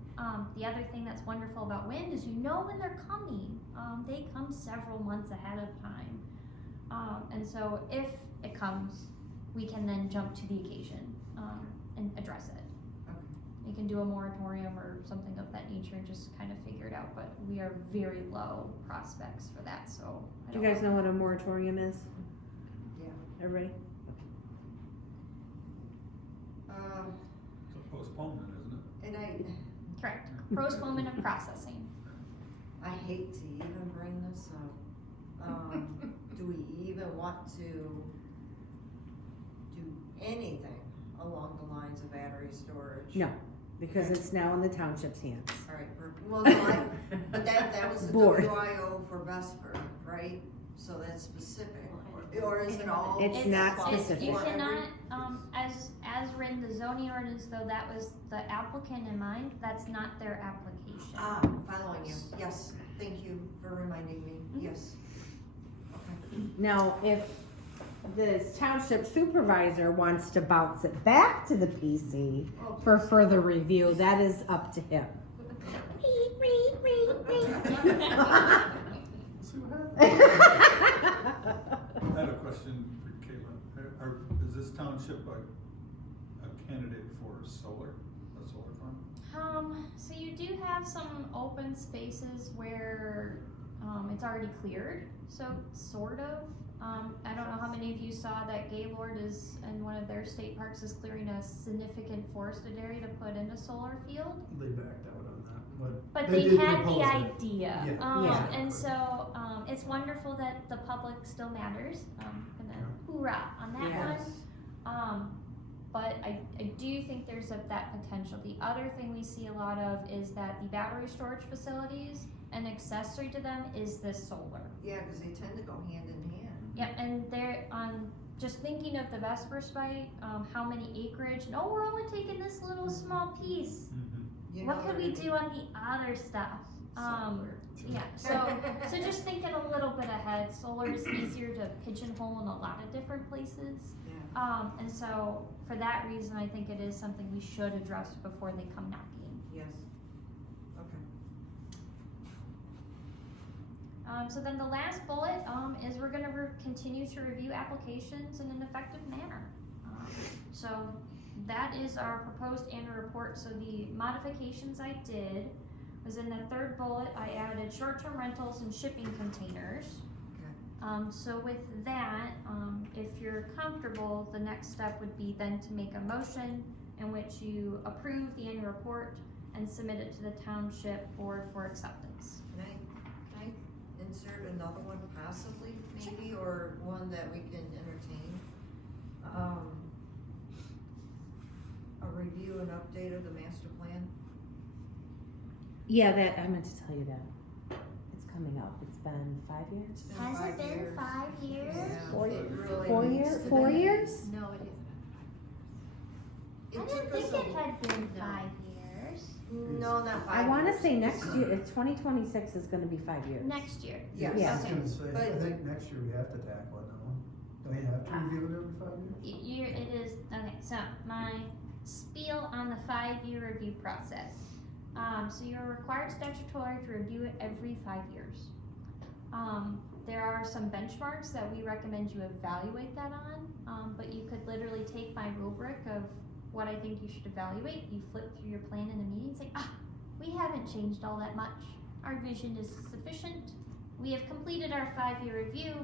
The other thing that's wonderful about wind is you know when they're coming. They come several months ahead of time. And so if it comes, we can then jump to the occasion, and address it. Okay. We can do a moratorium or something of that nature and just kind of figure it out, but we are very low prospects for that, so. I Do you don't guys know what a moratorium is? Yeah. Everybody? It's a postponement, isn't it? And Correct, postponement of processing. I hate to even bring this up. Do we even want to do anything along the lines of battery storage? No, because it's now in the township's hands. All right, well, no, but that was the Board. WIO for Vesper, right? So that's specific, or is it all? It's not all- specific. You for every- cannot, as written, the zoning ordinance, though that was the applicant in mind, that's not their application. Ah, following you, yes, thank you for reminding me, yes. Okay. Now, if this township supervisor wants to bounce it back to the PC Oh, for further review, that is up to him. See what happens. I have a question for Caitlin. Is this township a candidate for a solar farm? So you do have some open spaces where, it's already cleared, so sort of. I don't know how many of you saw that Gaylord is, in one of their state parks, is clearing a significant forested area to put in a solar field. They backed out on that, But they they did had propose the it. idea, Yeah. Yeah. and so, it's wonderful that the public still matters, gonna hoorah on that Yes. one. But I do think there's that potential. The other thing we see a lot of is that the battery storage facilities, an accessory to them is this solar. Yeah, cause they tend to go hand in hand. Yep, and they're just thinking of the Vesper site, how many acreage, no, we're only taking this little small piece. You What know could they're we gonna do on the other stuff? solar. Yeah, so just thinking a little bit ahead, solar is easier to pigeonhole in a lot of different places. Yeah, And so for that reason, I think it is something we should address before they come knocking. yes. Okay. So then the last bullet, is we're gonna continue to review applications in an effective manner. So that is our proposed annual report. So the modifications I did was in the third bullet, I added short-term rentals and shipping containers. So with that, if you're comfortable, the next step would be then to make a motion in which you approve the annual report and submit it to the township board for acceptance. Can I insert another one possibly, maybe, or one that we can entertain? A review and update of the master plan? Yeah, that, I meant to tell you that. It's coming up. It's been 5 years? It's been Has 5 it been years. 5 years? Yeah, Four- it really 4 needs years? to 4 be. years? No, it isn't. It I didn't took us think it a, had been No. 5 years. no, not 5 I wanna years. say next year, it's 2026 is gonna be 5 years. Next year. Yes. Yeah. I was gonna say, I But- think next year we have to tackle it now. Don't you have to review it every 5 years? It is, okay, so my spiel on the 5-year review process. So you're required statutorily to review it every 5 years. There are some benchmarks that we recommend you evaluate that on, but you could literally take my rubric of what I think you should evaluate, you flip through your plan in the meeting and say, we haven't changed all that much. Our vision is sufficient. We have completed our 5-year review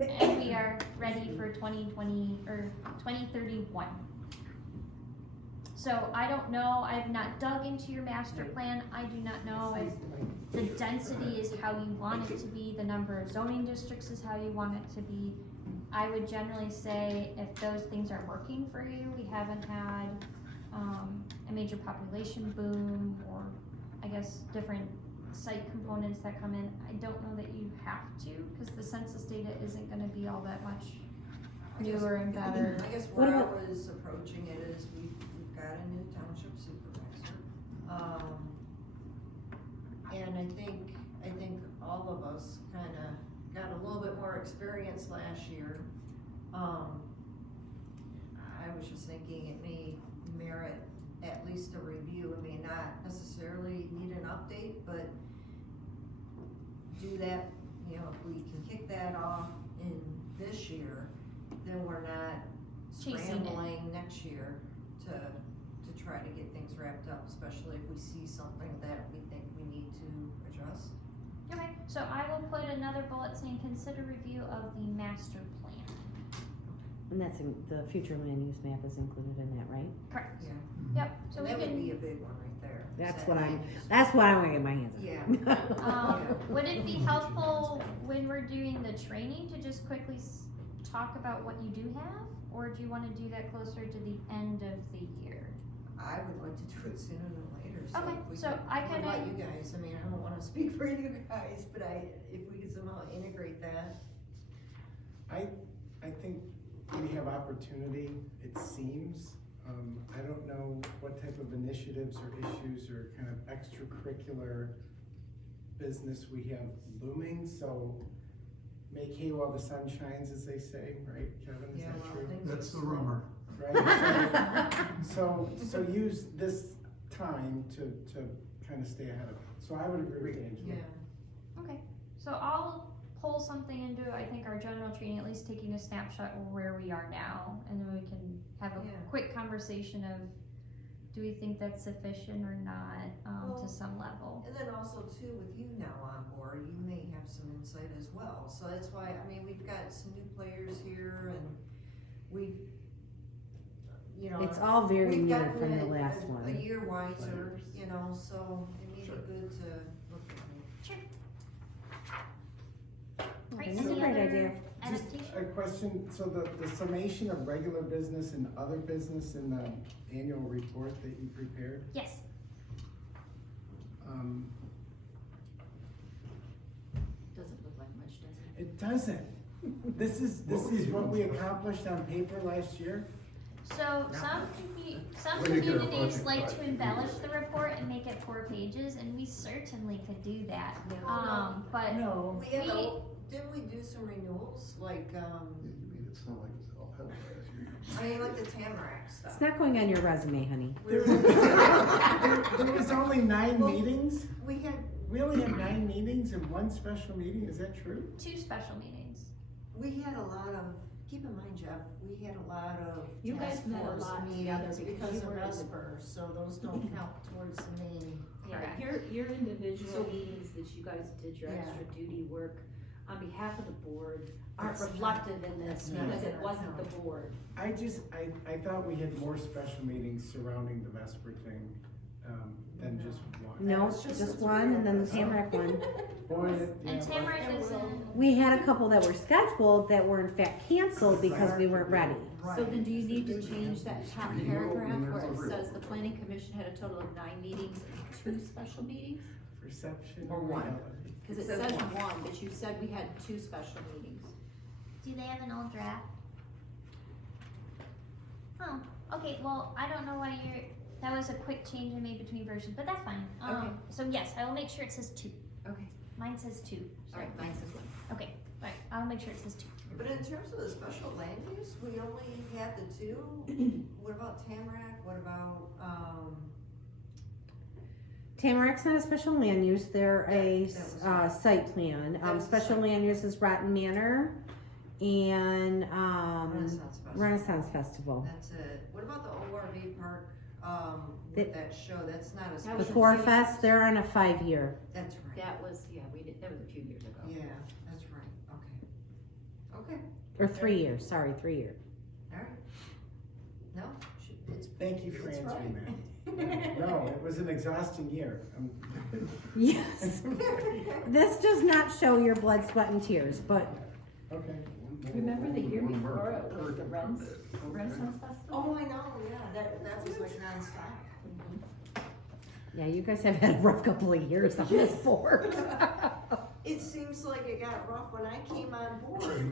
and we are ready for 2020 or 2031. So I don't know, I've not dug into your master plan. I do not know if the density is how you want it to be, the number of zoning districts is how you want it to be. I would generally say if those things are working for you, we haven't had a major population boom or I guess different site components that come in. I don't know that you have to because the census data isn't gonna be all that much newer and better. I guess What where I about- was approaching it is we've got a new township supervisor. And I think all of us kinda got a little bit more experience last year. I was just thinking it may merit at least a review. It may not necessarily need an update, but do that, you know, if we can kick that off in this year, then we're not Chasing it. scrambling next year to try to get things wrapped up, especially if we see something that we think we need to adjust. Okay, so I will put another bullet saying consider review of the master plan. And that's in, the future land use map is included in that, right? Correct. Yeah. Yep, so we That would can, be a big one right there. That's Set what I'm- land use. That's what I'm gonna get my hands on. Yeah. would it be helpful when we're doing the training to just quickly talk about what you do have? Or do you wanna do that closer to the end of the year? I would like to do it sooner than later, so Okay, if we so could, I what can about add- you guys? I mean, I don't wanna speak for you guys, but if we could somehow integrate that. I think we have opportunity, it seems. I don't know what type of initiatives or issues or kind of extracurricular business we have looming, so make hay while the sun shines, as they say, right, Kevin, is Yeah, that well, true? things That's the are slow. rumor. Right, so use this time to kind of stay ahead of it, so I would agree with Angela. Yeah, Okay, so I'll pull something into, I think, our general training, at least taking a snapshot of where we are now, and then we can have a Yeah. quick conversation of, do we think that's sufficient or not, Well, to some level? And then also too, with you now on board, you may have some insight as well, so that's why, I mean, we've got some new players here and we've, you know. It's all very we've new gotten from the it last a one. year wiser, you know, so it may be Sure. good to look at it. Sure. I Right, think it's a any great other idea. Just adaptation? a question, so the summation of regular business and other business in the annual report that you prepared, Yes, Doesn't look like much, does it? it doesn't. This is what we accomplished on paper last year? so some When you get a communities budget like cut, to you embellish use the report and make it 4 pages, and we certainly could do that. Well, But No. We had, didn't we do some renewals, like, You mean it's not like it's all hell last year? I mean, like the Tamarack stuff? It's not going on your resume, honey. There was only 9 Well- meetings? We had, We only had 9 meetings and 1 special meeting, is that true? 2 special meetings. we had a lot of, keep in mind, Jeff, we had a lot of You guys task met a force lot together meetings because because you of were in the- Vesper, so those don't count towards the main. Yeah, Correct. your individual So- meetings that you guys did your Yeah. extra duty work on behalf of the board aren't It's not- reflective in this it's not because in it our wasn't the count. board. I thought we had more special meetings surrounding the Vesper thing, than just one. No, was just just the one, and then the three of us. Tamarack one. Boy, And yeah, Tamarack And is we'll- in, We had a couple that were scheduled that were in fact canceled because we weren't ready. So then do you need to change that top Renewal, paragraph and where there's a it real. says the planning commission had a total of 9 meetings and 2 special meetings? Perception. Or one. reality. Cause It it says says one. 1, but you said we had 2 special meetings. do they have an old draft? Oh, okay, well, I don't know why that was a quick change I made between versions, but that's fine. Okay. So yes, I will make sure it says 2. Okay. Mine says 2. Alright, mine says 1. Okay, right, I'll make sure it says 2. But in terms of the special land use, we only had the 2. What about Tamarack? What about, Tamarack's not a special land use, they're a, That was- site plan. That was the Special site. land use is Rotten Manor and, Renaissance Festival? Renaissance Festival. That's it. What about the ORV park, The- with that show? That's not a That special. was The a Core few Fest, years. they're on a 5-year. That's right. That was, that was a few years ago. Yeah, that's right. Okay. Okay, Or 3 years, sorry, 3 year. all right. No, it's. Thank you for it's answering right. that. No, it was an exhausting year. Yes. This does not show your blood, sweat, and tears, but Okay. Remember the year One before it word. was the Renaissance Festival? Oh, I know, yeah, that was like nonstop. yeah, you guys have had a rough couple of years on this board. It seems like it got rough when I came on board.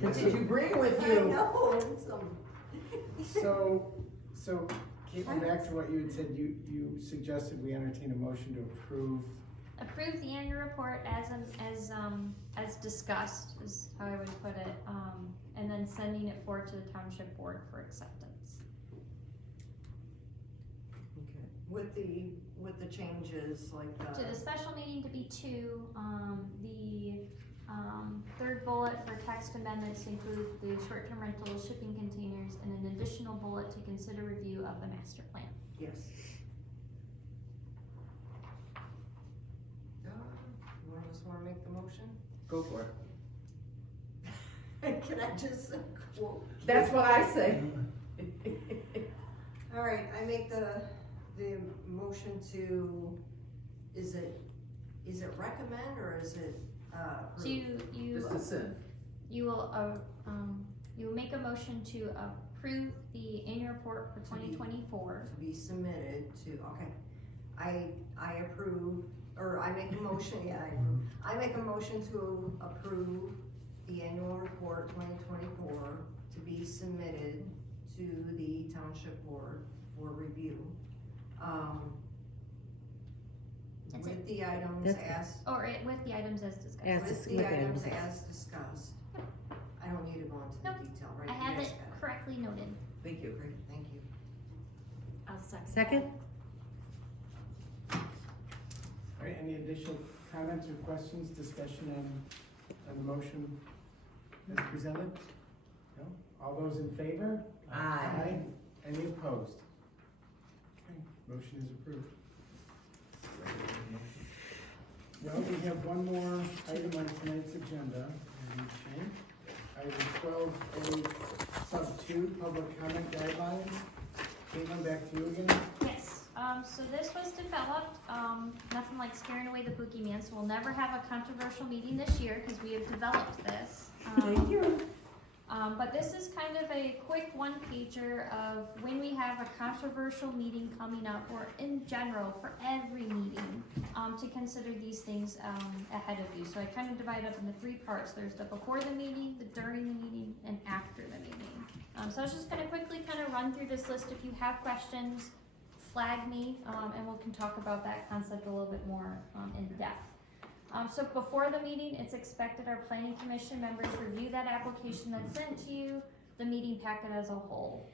What did you bring with I you? know, and some. So, Caitlin, back to what you had said, you suggested we entertain a motion to approve. Approve the annual report as discussed, is how I would put it, and then sending it forward to the township board for acceptance. Okay. With the changes, like To the special meeting to be 2, the, third bullet for text amendments include the short-term rental shipping containers and an additional bullet to consider review of the master plan. yes. One of us wanna make the motion? Go for it. Can I just quote? That's what I say. All right, I make the motion to, is it recommend or is it, So approve? Just a sin. you will make a motion to approve the annual report for 2024. To be submitted to, okay, I approve, or I make a motion, yeah, I make a motion to approve the annual report 2024 to be submitted to the township board for review. That's With the items That's- as, Or with the items as discussed. As with dis- the with items items. as discussed. I don't need to go into Nope. the detail, right? I You have guys it got correctly noted. Thank you. Great, thank you. I'll second. Second? All right, Any additional comments or questions, discussion on the motion as presented? No? All those in favor? Aye. Any opposed? Okay, motion is approved. Well, we have one more item on tonight's agenda. Item 12A, sub 2, public comment guidelines. Caitlin, back to you again. Yes, so this was developed, nothing like scaring away the boogeyman, so we'll never have a controversial meeting this year, because we have developed this. Thank you. But this is kind of a quick one-pager of when we have a controversial meeting coming up, or in general, for every meeting, to consider these things, ahead of you. So I kind of divide up into 3 parts. There's the before the meeting, the during the meeting, and after the meeting. So I was just gonna quickly kind of run through this list. If you have questions, flag me, and we can talk about that concept a little bit more, in depth. So before the meeting, it's expected our planning commission members review that application that's sent to you, the meeting packet as a whole.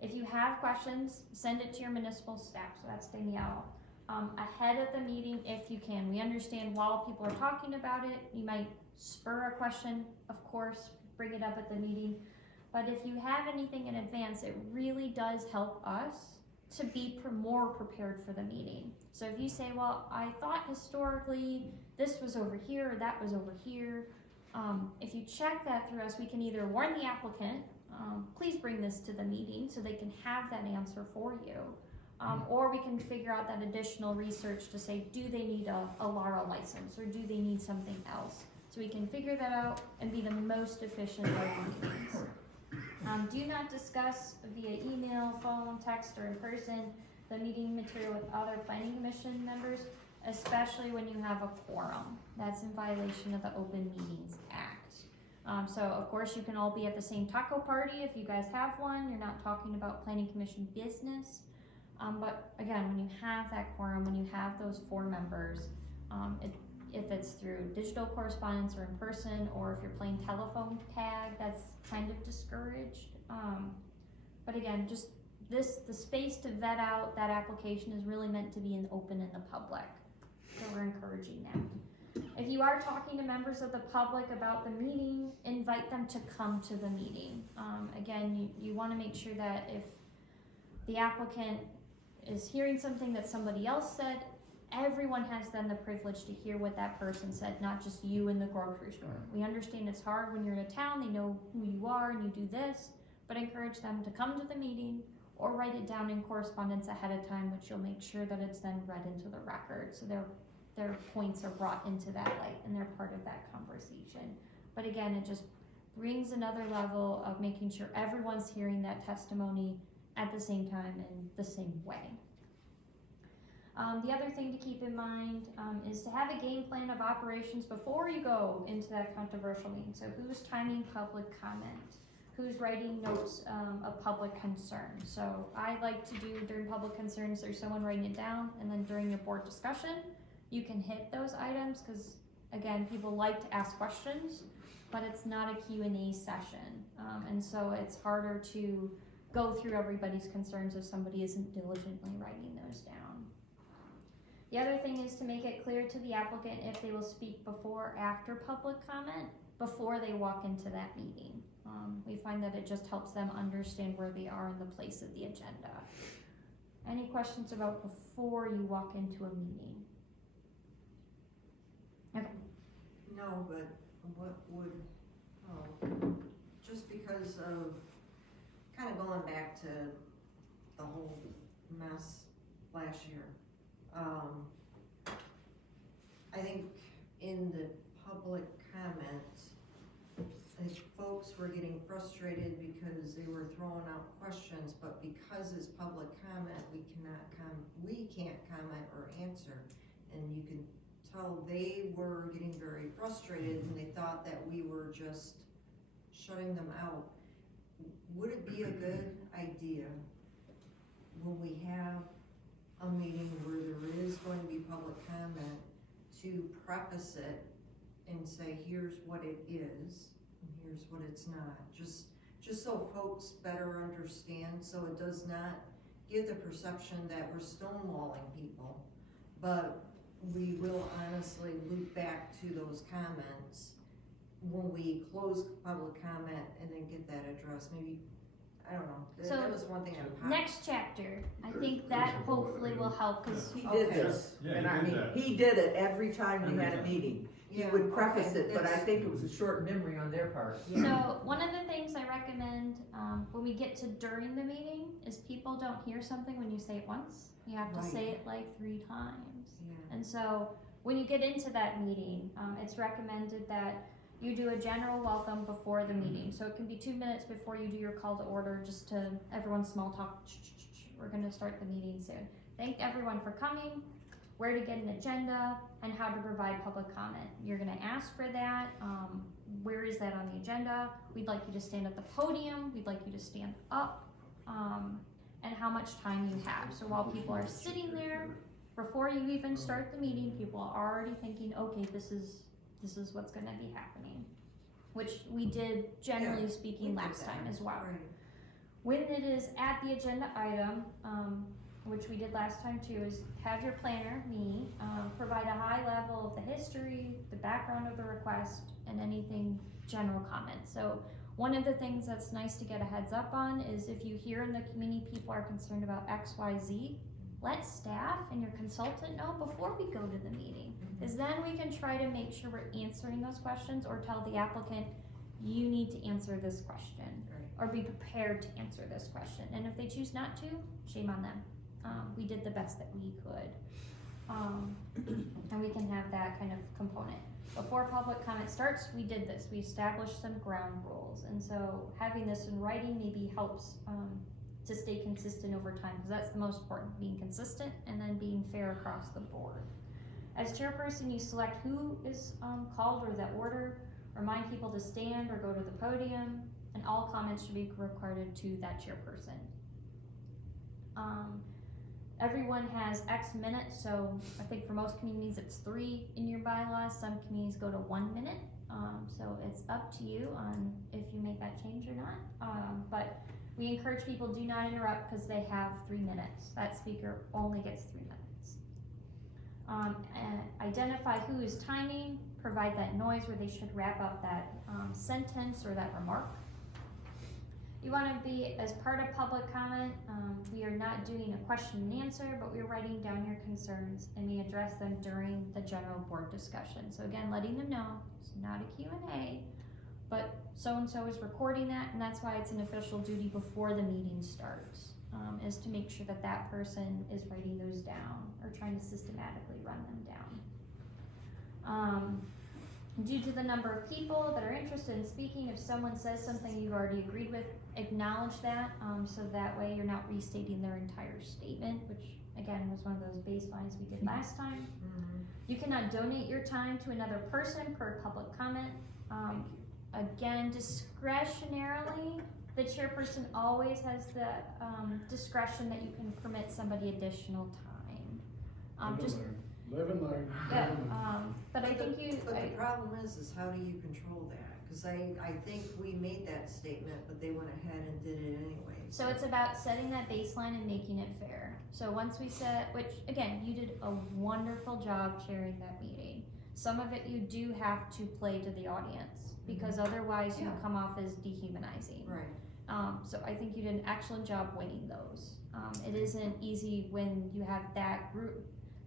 If you have questions, send it to your municipal staff, so that's Danielle. Ahead of the meeting, if you can. We understand while people are talking about it, you might spur a question, of course, bring it up at the meeting. But if you have anything in advance, it really does help us to be more prepared for the meeting. So if you say, well, I thought historically this was over here, or that was over here, if you check that through us, we can either warn the applicant, please bring this to the meeting so they can have that answer for you, or we can figure out that additional research to say, do they need a LARA license, or do they need something else? So we can figure that out and be the most efficient of our meetings. Do not discuss via email, phone, text, or in person the meeting material with other planning commission members, especially when you have a quorum. That's in violation of the Open Meetings Act. So of course you can all be at the same taco party if you guys have one. You're not talking about planning commission business. But again, when you have that quorum, when you have those 4 members, if it's through digital correspondence or in person, or if you're playing telephone tag, that's kind of discouraged. But again, just the space to vet out that application is really meant to be open in the public. So we're encouraging that. If you are talking to members of the public about the meeting, invite them to come to the meeting. Again, you wanna make sure that if the applicant is hearing something that somebody else said, everyone has then the privilege to hear what that person said, not just you in the grocery store. We understand it's hard when you're in a town, they know who you are and you do this, but encourage them to come to the meeting or write it down in correspondence ahead of time, which you'll make sure that it's then read into the record, so their points are brought into that light and they're part of that conversation. But again, it just brings another level of making sure everyone's hearing that testimony at the same time in the same way. The other thing to keep in mind is to have a game plan of operations before you go into that controversial meeting. So who's timing public comment? Who's writing notes of public concern? So I like to do during public concerns, there's someone writing it down, and then during your board discussion, you can hit those items, because again, people like to ask questions, but it's not a Q&A session. And so it's harder to go through everybody's concerns if somebody isn't diligently writing those down. The other thing is to make it clear to the applicant if they will speak before or after public comment, before they walk into that meeting. We find that it just helps them understand where they are in the place of the agenda. Any questions about before you walk into a meeting? Okay. No, but what would, just because of, kind of going back to the whole mess last year, I think in the public comments, I think folks were getting frustrated because they were throwing out questions, but because it's public comment, we can't comment or answer. And you can tell they were getting very frustrated and they thought that we were just shutting them out. Would it be a good idea when we have a meeting where there is going to be public comment to preface it and say, here's what it is, and here's what it's not, just so folks better understand, so it does not give the perception that we're stonewalling people. But we will honestly loop back to those comments when we close public comment and then get that addressed, maybe, I don't know, So, that was one thing I. Next chapter, I think that hopefully will help, cause He did Okay. this, Yeah, and he I did mean, that. he did it every time we Every had a time. meeting. He Yeah, would preface okay, it, but I that's- think it was a short memory on their part. So one of the things I recommend when we get to during the meeting is people don't hear something when you say it once. You have to Right. say it like 3 times. Yeah. And so when you get into that meeting, it's recommended that you do a general welcome before the meeting. So it can be 2 minutes before you do your call to order, just to everyone small talk. We're gonna start the meeting soon. Thank everyone for coming, where to get an agenda, and how to provide public comment. You're gonna ask for that. Where is that on the agenda? We'd like you to stand at the podium. We'd like you to stand up. And how much time you have. So while people are sitting there, before you even start the meeting, people are already thinking, okay, this is what's gonna be happening. Which we did, generally Yeah, speaking, we did last that. time as well. Right. When it is at the agenda item, which we did last time too, is have your planner, me, provide a high level of the history, the background of the request, and anything general comments. So one of the things that's nice to get a heads up on is if you hear in the community people are concerned about X, Y, Z, let staff and your consultant know before we go to the meeting. Because then we can try to make sure we're answering those questions or tell the applicant, you need to answer this question. Or be prepared to answer this question. And if they choose not to, shame on them. We did the best that we could. And we can have that kind of component. Before public comment starts, we did this. We established some ground rules. And so having this in writing maybe helps to stay consistent over time, because that's the most important, being consistent and then being fair across the board. As chairperson, you select who is called or the order, remind people to stand or go to the podium, and all comments should be recorded to that chairperson. Everyone has X minutes, so I think for most communities it's 3 in your bylaws. Some communities go to 1 minute, so it's up to you on if you make that change or not. But we encourage people do not interrupt because they have 3 minutes. That speaker only gets 3 minutes. And identify who is timing, provide that noise where they should wrap up that sentence or that remark. You want to be, as part of public comment, we are not doing a question and answer, but we're writing down your concerns and we address them during the general board discussion. So again, letting them know it's not a Q&A, but so-and-so is recording that, and that's why it's an official duty before the meeting starts, is to make sure that that person is writing those down or trying to systematically run them down. Due to the number of people that are interested in speaking, if someone says something you've already agreed with, acknowledge that, so that way you're not restating their entire statement, which again was one of those baselines we did last time. You cannot donate your time to another person per public comment. Again, discretionarily, the chairperson always has the discretion that you can permit somebody additional time. Live and learn. Yeah, but I think But the problem is how do you control that? Cause I think we made that statement, but they went ahead and did it anyway. So it's about setting that baseline and making it fair. So once we set, which again, you did a wonderful job chairing that meeting. Some of it you do have to play to the audience, because otherwise you Yeah. come off as dehumanizing. Right. So I think you did an excellent job winning those. It isn't easy when you have that group,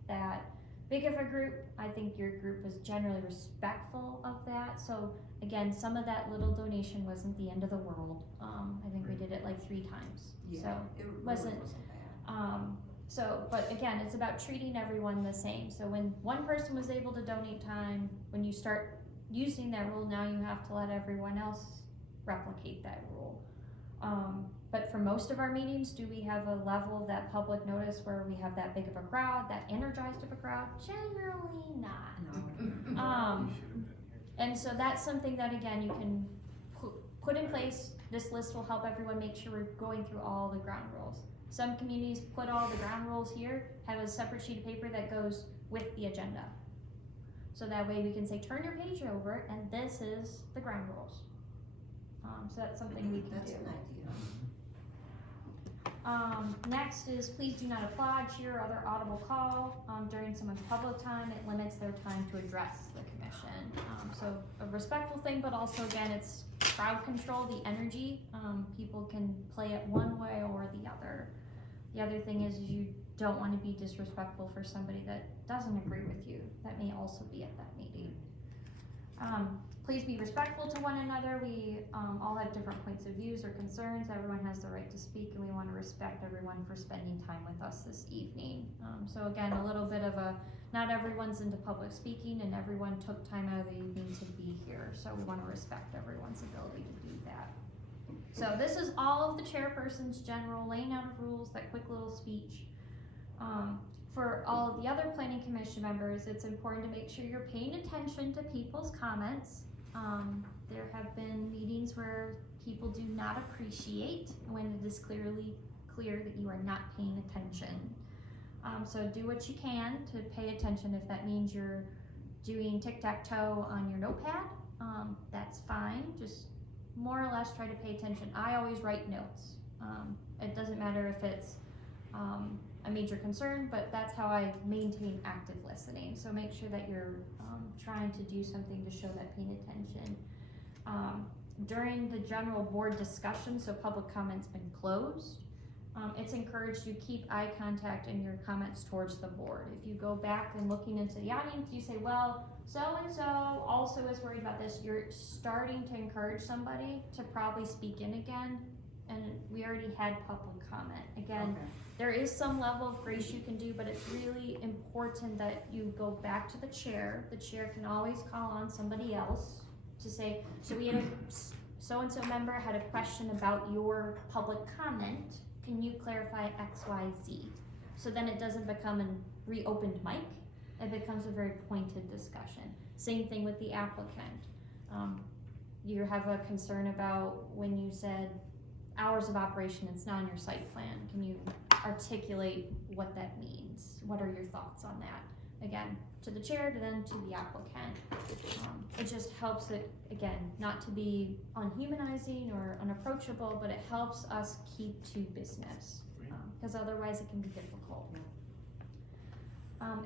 that big of a group. I think your group was generally respectful of that. So again, some of that little donation wasn't the end of the world. I think we did it like 3 times. Yeah, So it really wasn't bad. but again, it's about treating everyone the same. So when one person was able to donate time, when you start using that rule, now you have to let everyone else replicate that rule. But for most of our meetings, do we have a level of that public notice where we have that big of a crowd, that energized of a crowd? Generally not. No. And so that's something that again, you can put in place. This list will help everyone make sure we're going through all the ground rules. Some communities put all the ground rules here, have a separate sheet of paper that goes with the agenda. So that way we can say, turn your page over and this is the ground rules. So that's something we can That's do. an idea. Next is please do not applaud, cheer, or other audible call, during someone's public time. It limits their time to address the commission. So a respectful thing, but also again, it's crowd control, the energy. People can play it one way or the other. The other thing is you don't want to be disrespectful for somebody that doesn't agree with you. That may also be at that meeting. Please be respectful to one another. We all have different points of views or concerns. Everyone has the right to speak, and we want to respect everyone for spending time with us this evening. So again, a little bit of a, not everyone's into public speaking, and everyone took time out of the evening to be here. So we want to respect everyone's ability to do that. So this is all of the chairperson's general laying out of rules, that quick little speech. For all of the other planning commission members, it's important to make sure you're paying attention to people's comments. There have been meetings where people do not appreciate when it is clearly clear that you are not paying attention. So do what you can to pay attention. If that means you're doing tic-tac-toe on your notepad, that's fine. Just more or less try to pay attention. I always write notes. It doesn't matter if it's a major concern, but that's how I maintain active listening. So make sure that you're trying to do something to show that paying attention. During the general board discussion, so public comment's been closed, it's encouraged you keep eye contact in your comments towards the board. If you go back and looking into the audience, you say, well, so-and-so also is worried about this, you're starting to encourage somebody to probably speak in again, and we already had public comment. Again, Okay. there is some level of grace you can do, but it's really important that you go back to the chair. The chair can always call on somebody else to say, so we had a so-and-so member had a question about your public comment. Can you clarify X, Y, Z? So then it doesn't become a reopened mic. It becomes a very pointed discussion. Same thing with the applicant. You have a concern about when you said hours of operation, it's not on your site plan. Can you articulate what that means? What are your thoughts on that? Again, to the chair, to then to the applicant. It just helps it, again, not to be unhumanizing or unapproachable, but it helps us keep to business, because otherwise it can be difficult.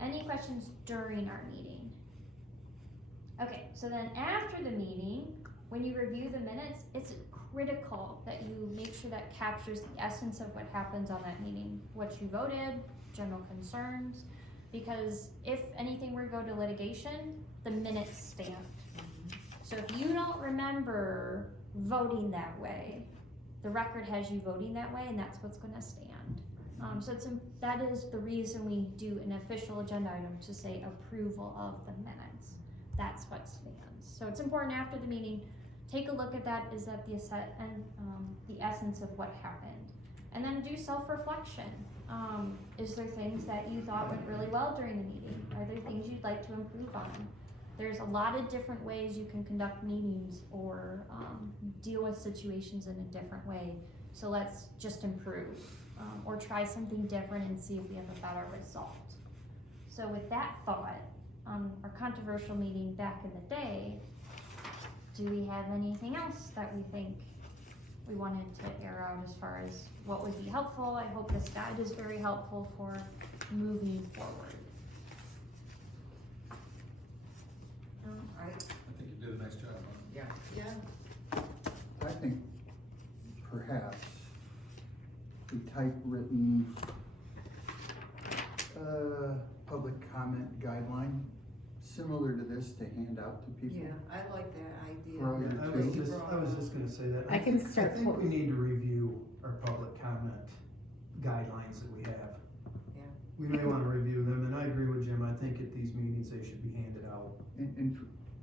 Any questions during our meeting? Okay, so then after the meeting, when you review the minutes, it's critical that you make sure that captures the essence of what happens on that meeting, what you voted, general concerns, because if anything were to go to litigation, the minutes stand. So if you don't remember voting that way, the record has you voting that way, and that's what's gonna stand. So that is the reason we do an official agenda item to say approval of the minutes. That's what stands. So it's important after the meeting, take a look at that. Is that the essence of what happened? And then do self-reflection. Is there things that you thought went really well during the meeting? Are there things you'd like to improve on? There's a lot of different ways you can conduct meetings or deal with situations in a different way. So let's just improve or try something different and see if we have a better result. So with that thought, our controversial meeting back in the day, do we have anything else that we think we wanted to air out as far as what would be helpful? I hope this guide is very helpful for moving forward. I think you did a nice job on it. Yeah. I think perhaps the typewritten, public comment guideline, similar to this, to hand out to people. Yeah, I like that idea. Well, I was just gonna say that. I can start I think we need to review our public comment guidelines that we have. Yeah. We may wanna review them, and I agree with Jim, I think at these meetings, they should be handed out. And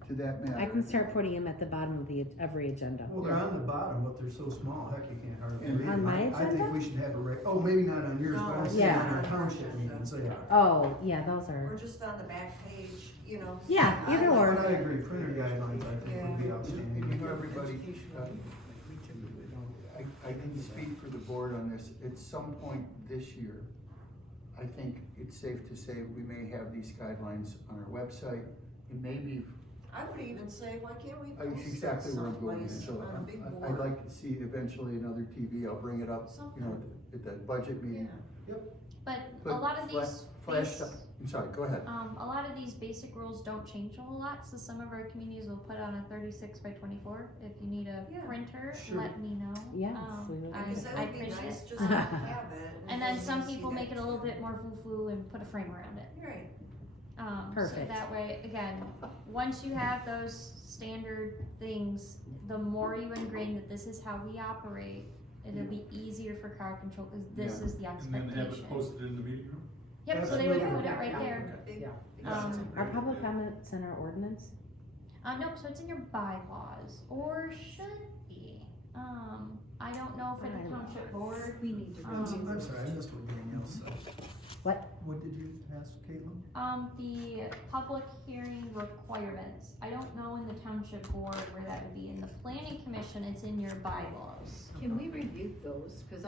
to that matter. I can start putting them at the bottom of every agenda. Well, they're on the bottom, but they're so small, heck, you can't hardly And read on them. my I think agenda? we should have oh, maybe not on yours, but I'm saying Yeah. on our township meetings, they are. Oh, yeah, those are, Or just on the back page, you know. Yeah, I either like or. But I that. agree, printer guidelines, I think would be And outstanding. you know, everybody, I didn't speak for the board on this. At some point this year, I think it's safe to say we may have these guidelines on our website, and maybe I would even say, why can't we That's post it exactly where I'm going, someplace so on a big I'd board? like to see eventually another TV, I'll bring it up, you know, at that budget Yeah, meeting. But But a lot of these flash, base- I'm sorry, go ahead. a lot of these basic rules don't change a whole lot, so some of our communities will put on a 36 by 24. If you need a Yeah. printer, Sure. let me know. Yes, we would I, like because to. that I would be appreciate nice it. just to have it. And then then some you see people that make it a little too. bit more foo-foo and put a frame around it. Right, So Perfect. that way, again, once you have those standard things, the more you ingrain that this is how we operate, it'll be easier for crowd control, cause this Yeah. is the And then have expectation. it posted in the meeting room? Yep, That's so they would really put it good. right yeah, there. big, Yeah. big Um, system. Are public comments in our ordinance? Nope, so it's in your bylaws, or should be. I don't know for the township board. We need to. Um, I'm sorry, I missed what Danielle said. What? What did you ask, Caitlin? The public hearing requirements, I don't know in the township board where that would be. In the planning commission, it's in your bylaws. Can we review those? Cause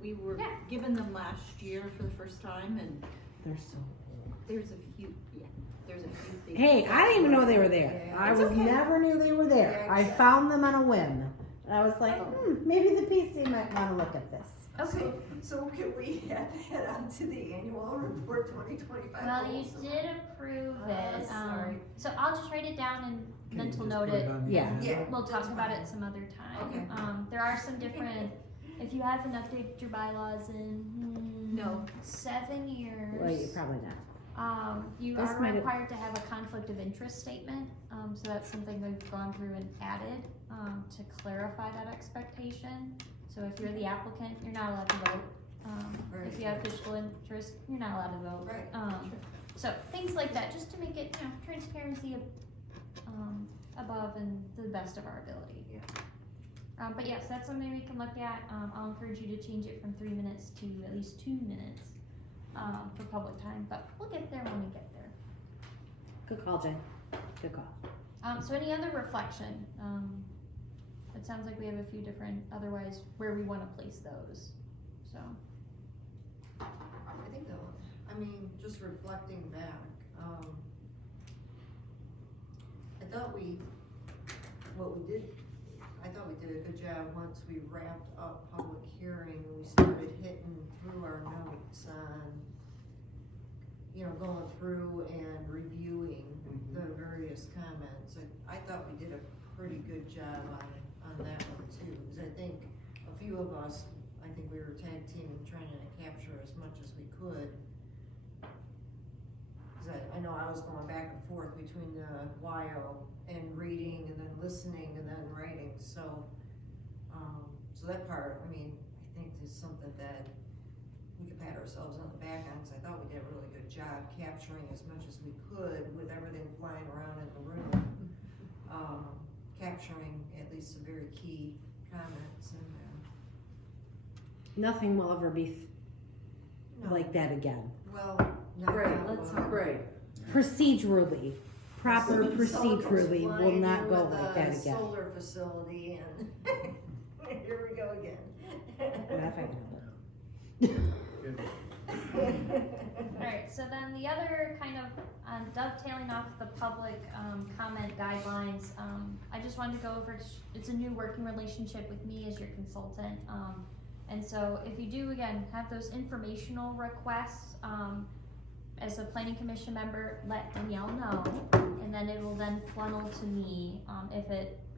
we were Yeah. given them last year for the first time and They're so old. there's a few things. Hey, I didn't even know they were there. Yeah. I It's was okay. never knew they were there. Yeah, I exactly. found them on a whim. And I was like, maybe the PC might wanna look at this. Okay. So can we add that onto the annual report 2025? Well, you also? did approve it, sorry. so I'll just write it down and Can you mental just note put it. on the Yeah. agenda? Yeah. We'll talk That's about fine. it some other time. Okay. There are some different, if you haven't updated your bylaws in No. 7 years. Well, you're probably not. You This are might have- required to have a conflict of interest statement, so that's something we've gone through and added, to clarify that expectation. So if you're the applicant, you're not allowed to vote. If you have fiscal interest, you're not allowed to vote. Right. So things like that, just to make it, transparency, above and to the best of our ability. Yeah. But yes, that's something we can look at. I'll encourage you to change it from 3 minutes to at least 2 minutes, for public time, but we'll get there when we get there. Good call, Jen. Good call. So any other reflection? It sounds like we have a few different, otherwise, where we wanna place those, so. I think though, I mean, just reflecting back, I thought we did a good job once we wrapped up public hearing, we started hitting through our notes on, going through and reviewing the various comments. I thought we did a pretty good job on that one too, cause I think a few of us, I think we were tag teaming, trying to capture as much as we could. Cause I know I was going back and forth between the YO and reading and then listening and then writing, so that part, I think is something that we could pat ourselves on the back on, cause I thought we did a really good job capturing as much as we could with everything flying around in the room. Capturing at least some very key comments and, Nothing will ever be no, like that again. well, not that long. Great. Procedurally, proper Someone procedurally will flying not in go with like a that again. Solar facility and here we go again. Not if I can help it. Alright, so then the other kind of dovetailing off the public comment guidelines, I just wanted to go over, it's a new working relationship with me as your consultant. And so if you do, again, have those informational requests, as a planning commission member, let Danielle know, and then it will then funnel to me.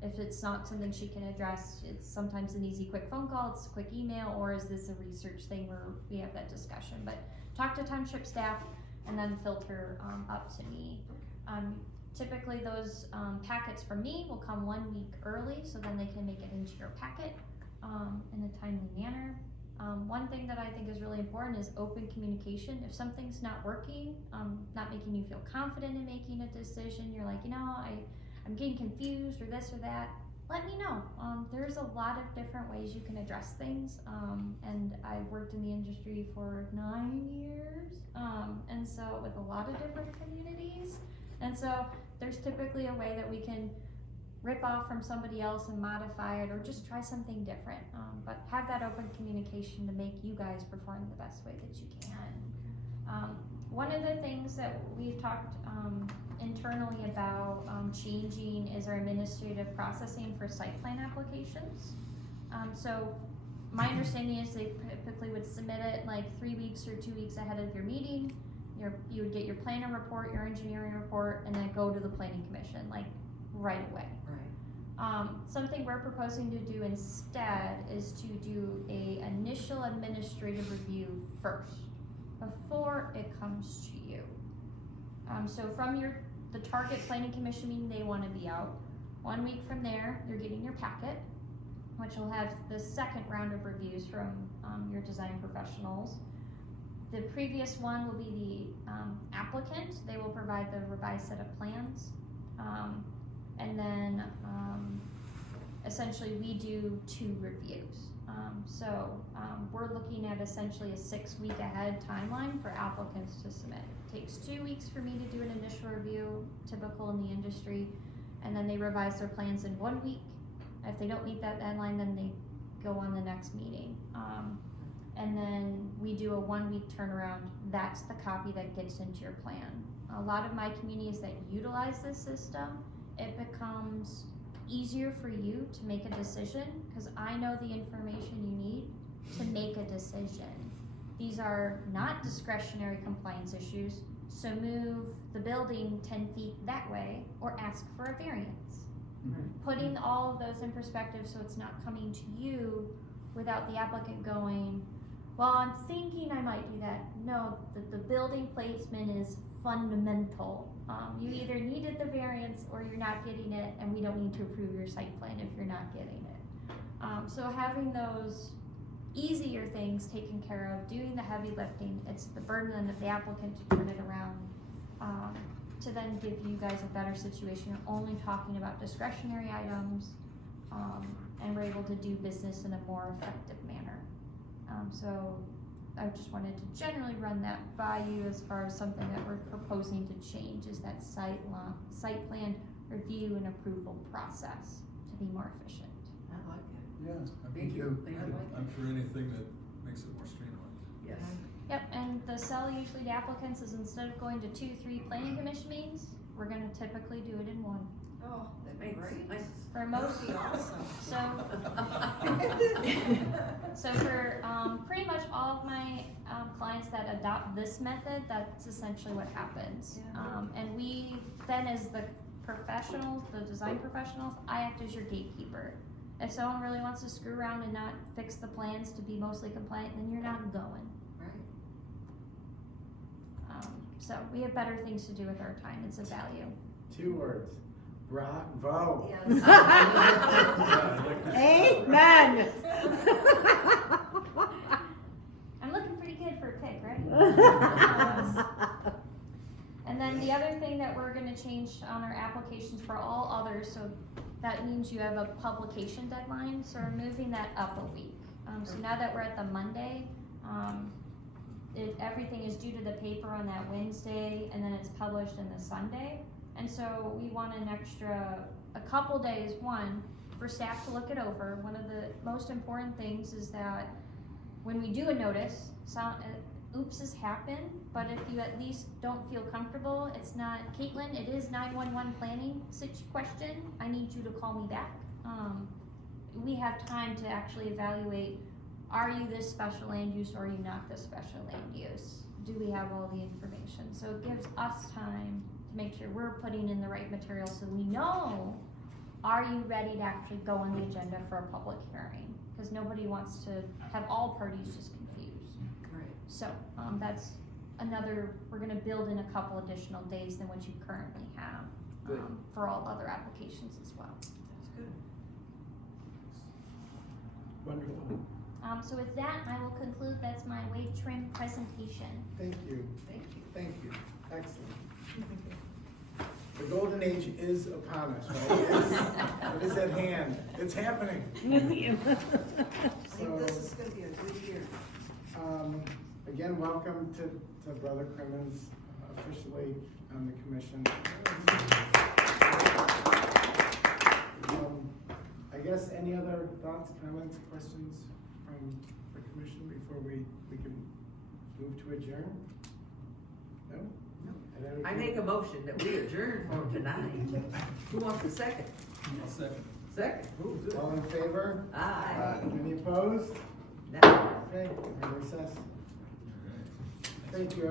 If it's not something she can address, it's sometimes an easy quick phone call, it's a quick email, or is this a research thing where we have that discussion? But talk to township staff and then filter up to me. Typically those packets from me will come 1 week early, so then they can make it into your packet in a timely manner. One thing that I think is really important is open communication. If something's not working, not making you feel confident in making a decision, you're like, I'm getting confused or this or that, let me know. There's a lot of different ways you can address things, and I've worked in the industry for 9 years, and so with a lot of different communities, and so there's typically a way that we can rip off from somebody else and modify it, or just try something different, but have that open communication to make you guys perform the best way that you can. One of the things that we've talked in internally about changing is our administrative processing for site plan applications. So my understanding is they typically would submit it like 3 weeks or 2 weeks ahead of your meeting. You would get your planner report, your engineering report, and then go to the planning commission like right away. Right. Something we're proposing to do instead is to do a initial administrative review first, before it comes to you. So from the target planning commission meeting, they wanna be out. 1 week from there, you're getting your packet, which will have the second round of reviews from your design professionals. The previous one will be the applicant. They will provide the revised set of plans. And then essentially we do 2 reviews. We're looking at essentially a 6-week ahead timeline for applicants to submit. It takes 2 weeks for me to do an initial review, typical in the industry, and then they revise their plans in 1 week. If they don't meet that deadline, then they go on the next meeting. And then we do a 1-week turnaround. That's the copy that gets into your plan. A lot of my communities that utilize this system, it becomes easier for you to make a decision because I know the information you need to make a decision. These are not discretionary compliance issues, so move the building 10 feet that way or ask for a variance. Putting all of those in perspective so it's not coming to you without the applicant going, well, I'm thinking I might do that. No, the building placement is fundamental. You either needed the variance or you're not getting it, and we don't need to approve your site plan if you're not getting it. So having those easier things taken care of, doing the heavy lifting, it's the burden of the applicant to turn it around, to then give you guys a better situation. You're only talking about discretionary items, and we're able to do business in a more effective manner. So I just wanted to generally run that by you as far as something that we're proposing to change is that site plan review and approval process to be more efficient. I like it. Yes, Thank you. I like it. I'm for anything that makes it more streamlined. Yes. Yep, and the sell usually to applicants is instead of going to 2-3 planning commission meetings, we're gonna typically do it in 1. Oh, that'd be great. For most, That'd be awesome. so for pretty much all of my clients that adopt this method, that's essentially what happens. Yeah. And we then, as the professionals, the design professionals, I act as your gatekeeper. If someone really wants to screw around and not fix the plans to be mostly compliant, then you're not going. Right. So we have better things to do with our time. It's a value. 2 words. Bravo. Yes. Amen. I'm looking pretty good for a pick, right? And then the other thing that we're gonna change on our applications for all others, so that means you have a publication deadline, so we're moving that up a week. So now that we're at the Monday, everything is due to the paper on that Wednesday, and then it's published on the Sunday. And so we want a couple days, one, for staff to look it over. One of the most important things is that when we do a notice, oopses happen, but if you at least don't feel comfortable, it's not, Caitlin, it is 911 planning question, I need you to call me back. We have time to actually evaluate, are you this special land use or are you not this special land use? Do we have all the information? So it gives us time to make sure we're putting in the right material so we know, are you ready to actually go on the agenda for a public hearing? Because nobody wants to have all parties just confused. Right. So that's another, we're gonna build in a couple additional days than what you currently have for all other applications as well. That's good. Wonderful. So with that, I will conclude, that's my wage trim presentation. Thank you. Thank you. Thank you. Excellent. The golden age is upon us, right? It is at hand. It's happening. I think this is gonna be a good year. Again, welcome to Brother Crimmins, officially on the commission. I guess any other thoughts, comments, questions from the commission before we can move to adjourn? No? No. And I make a motion that we adjourn for tonight. Who wants a second? I'll second. Second? Ooh, good. All in favor? Aye. Any opposed? Now. Okay, we're recessed. All right. Thank you.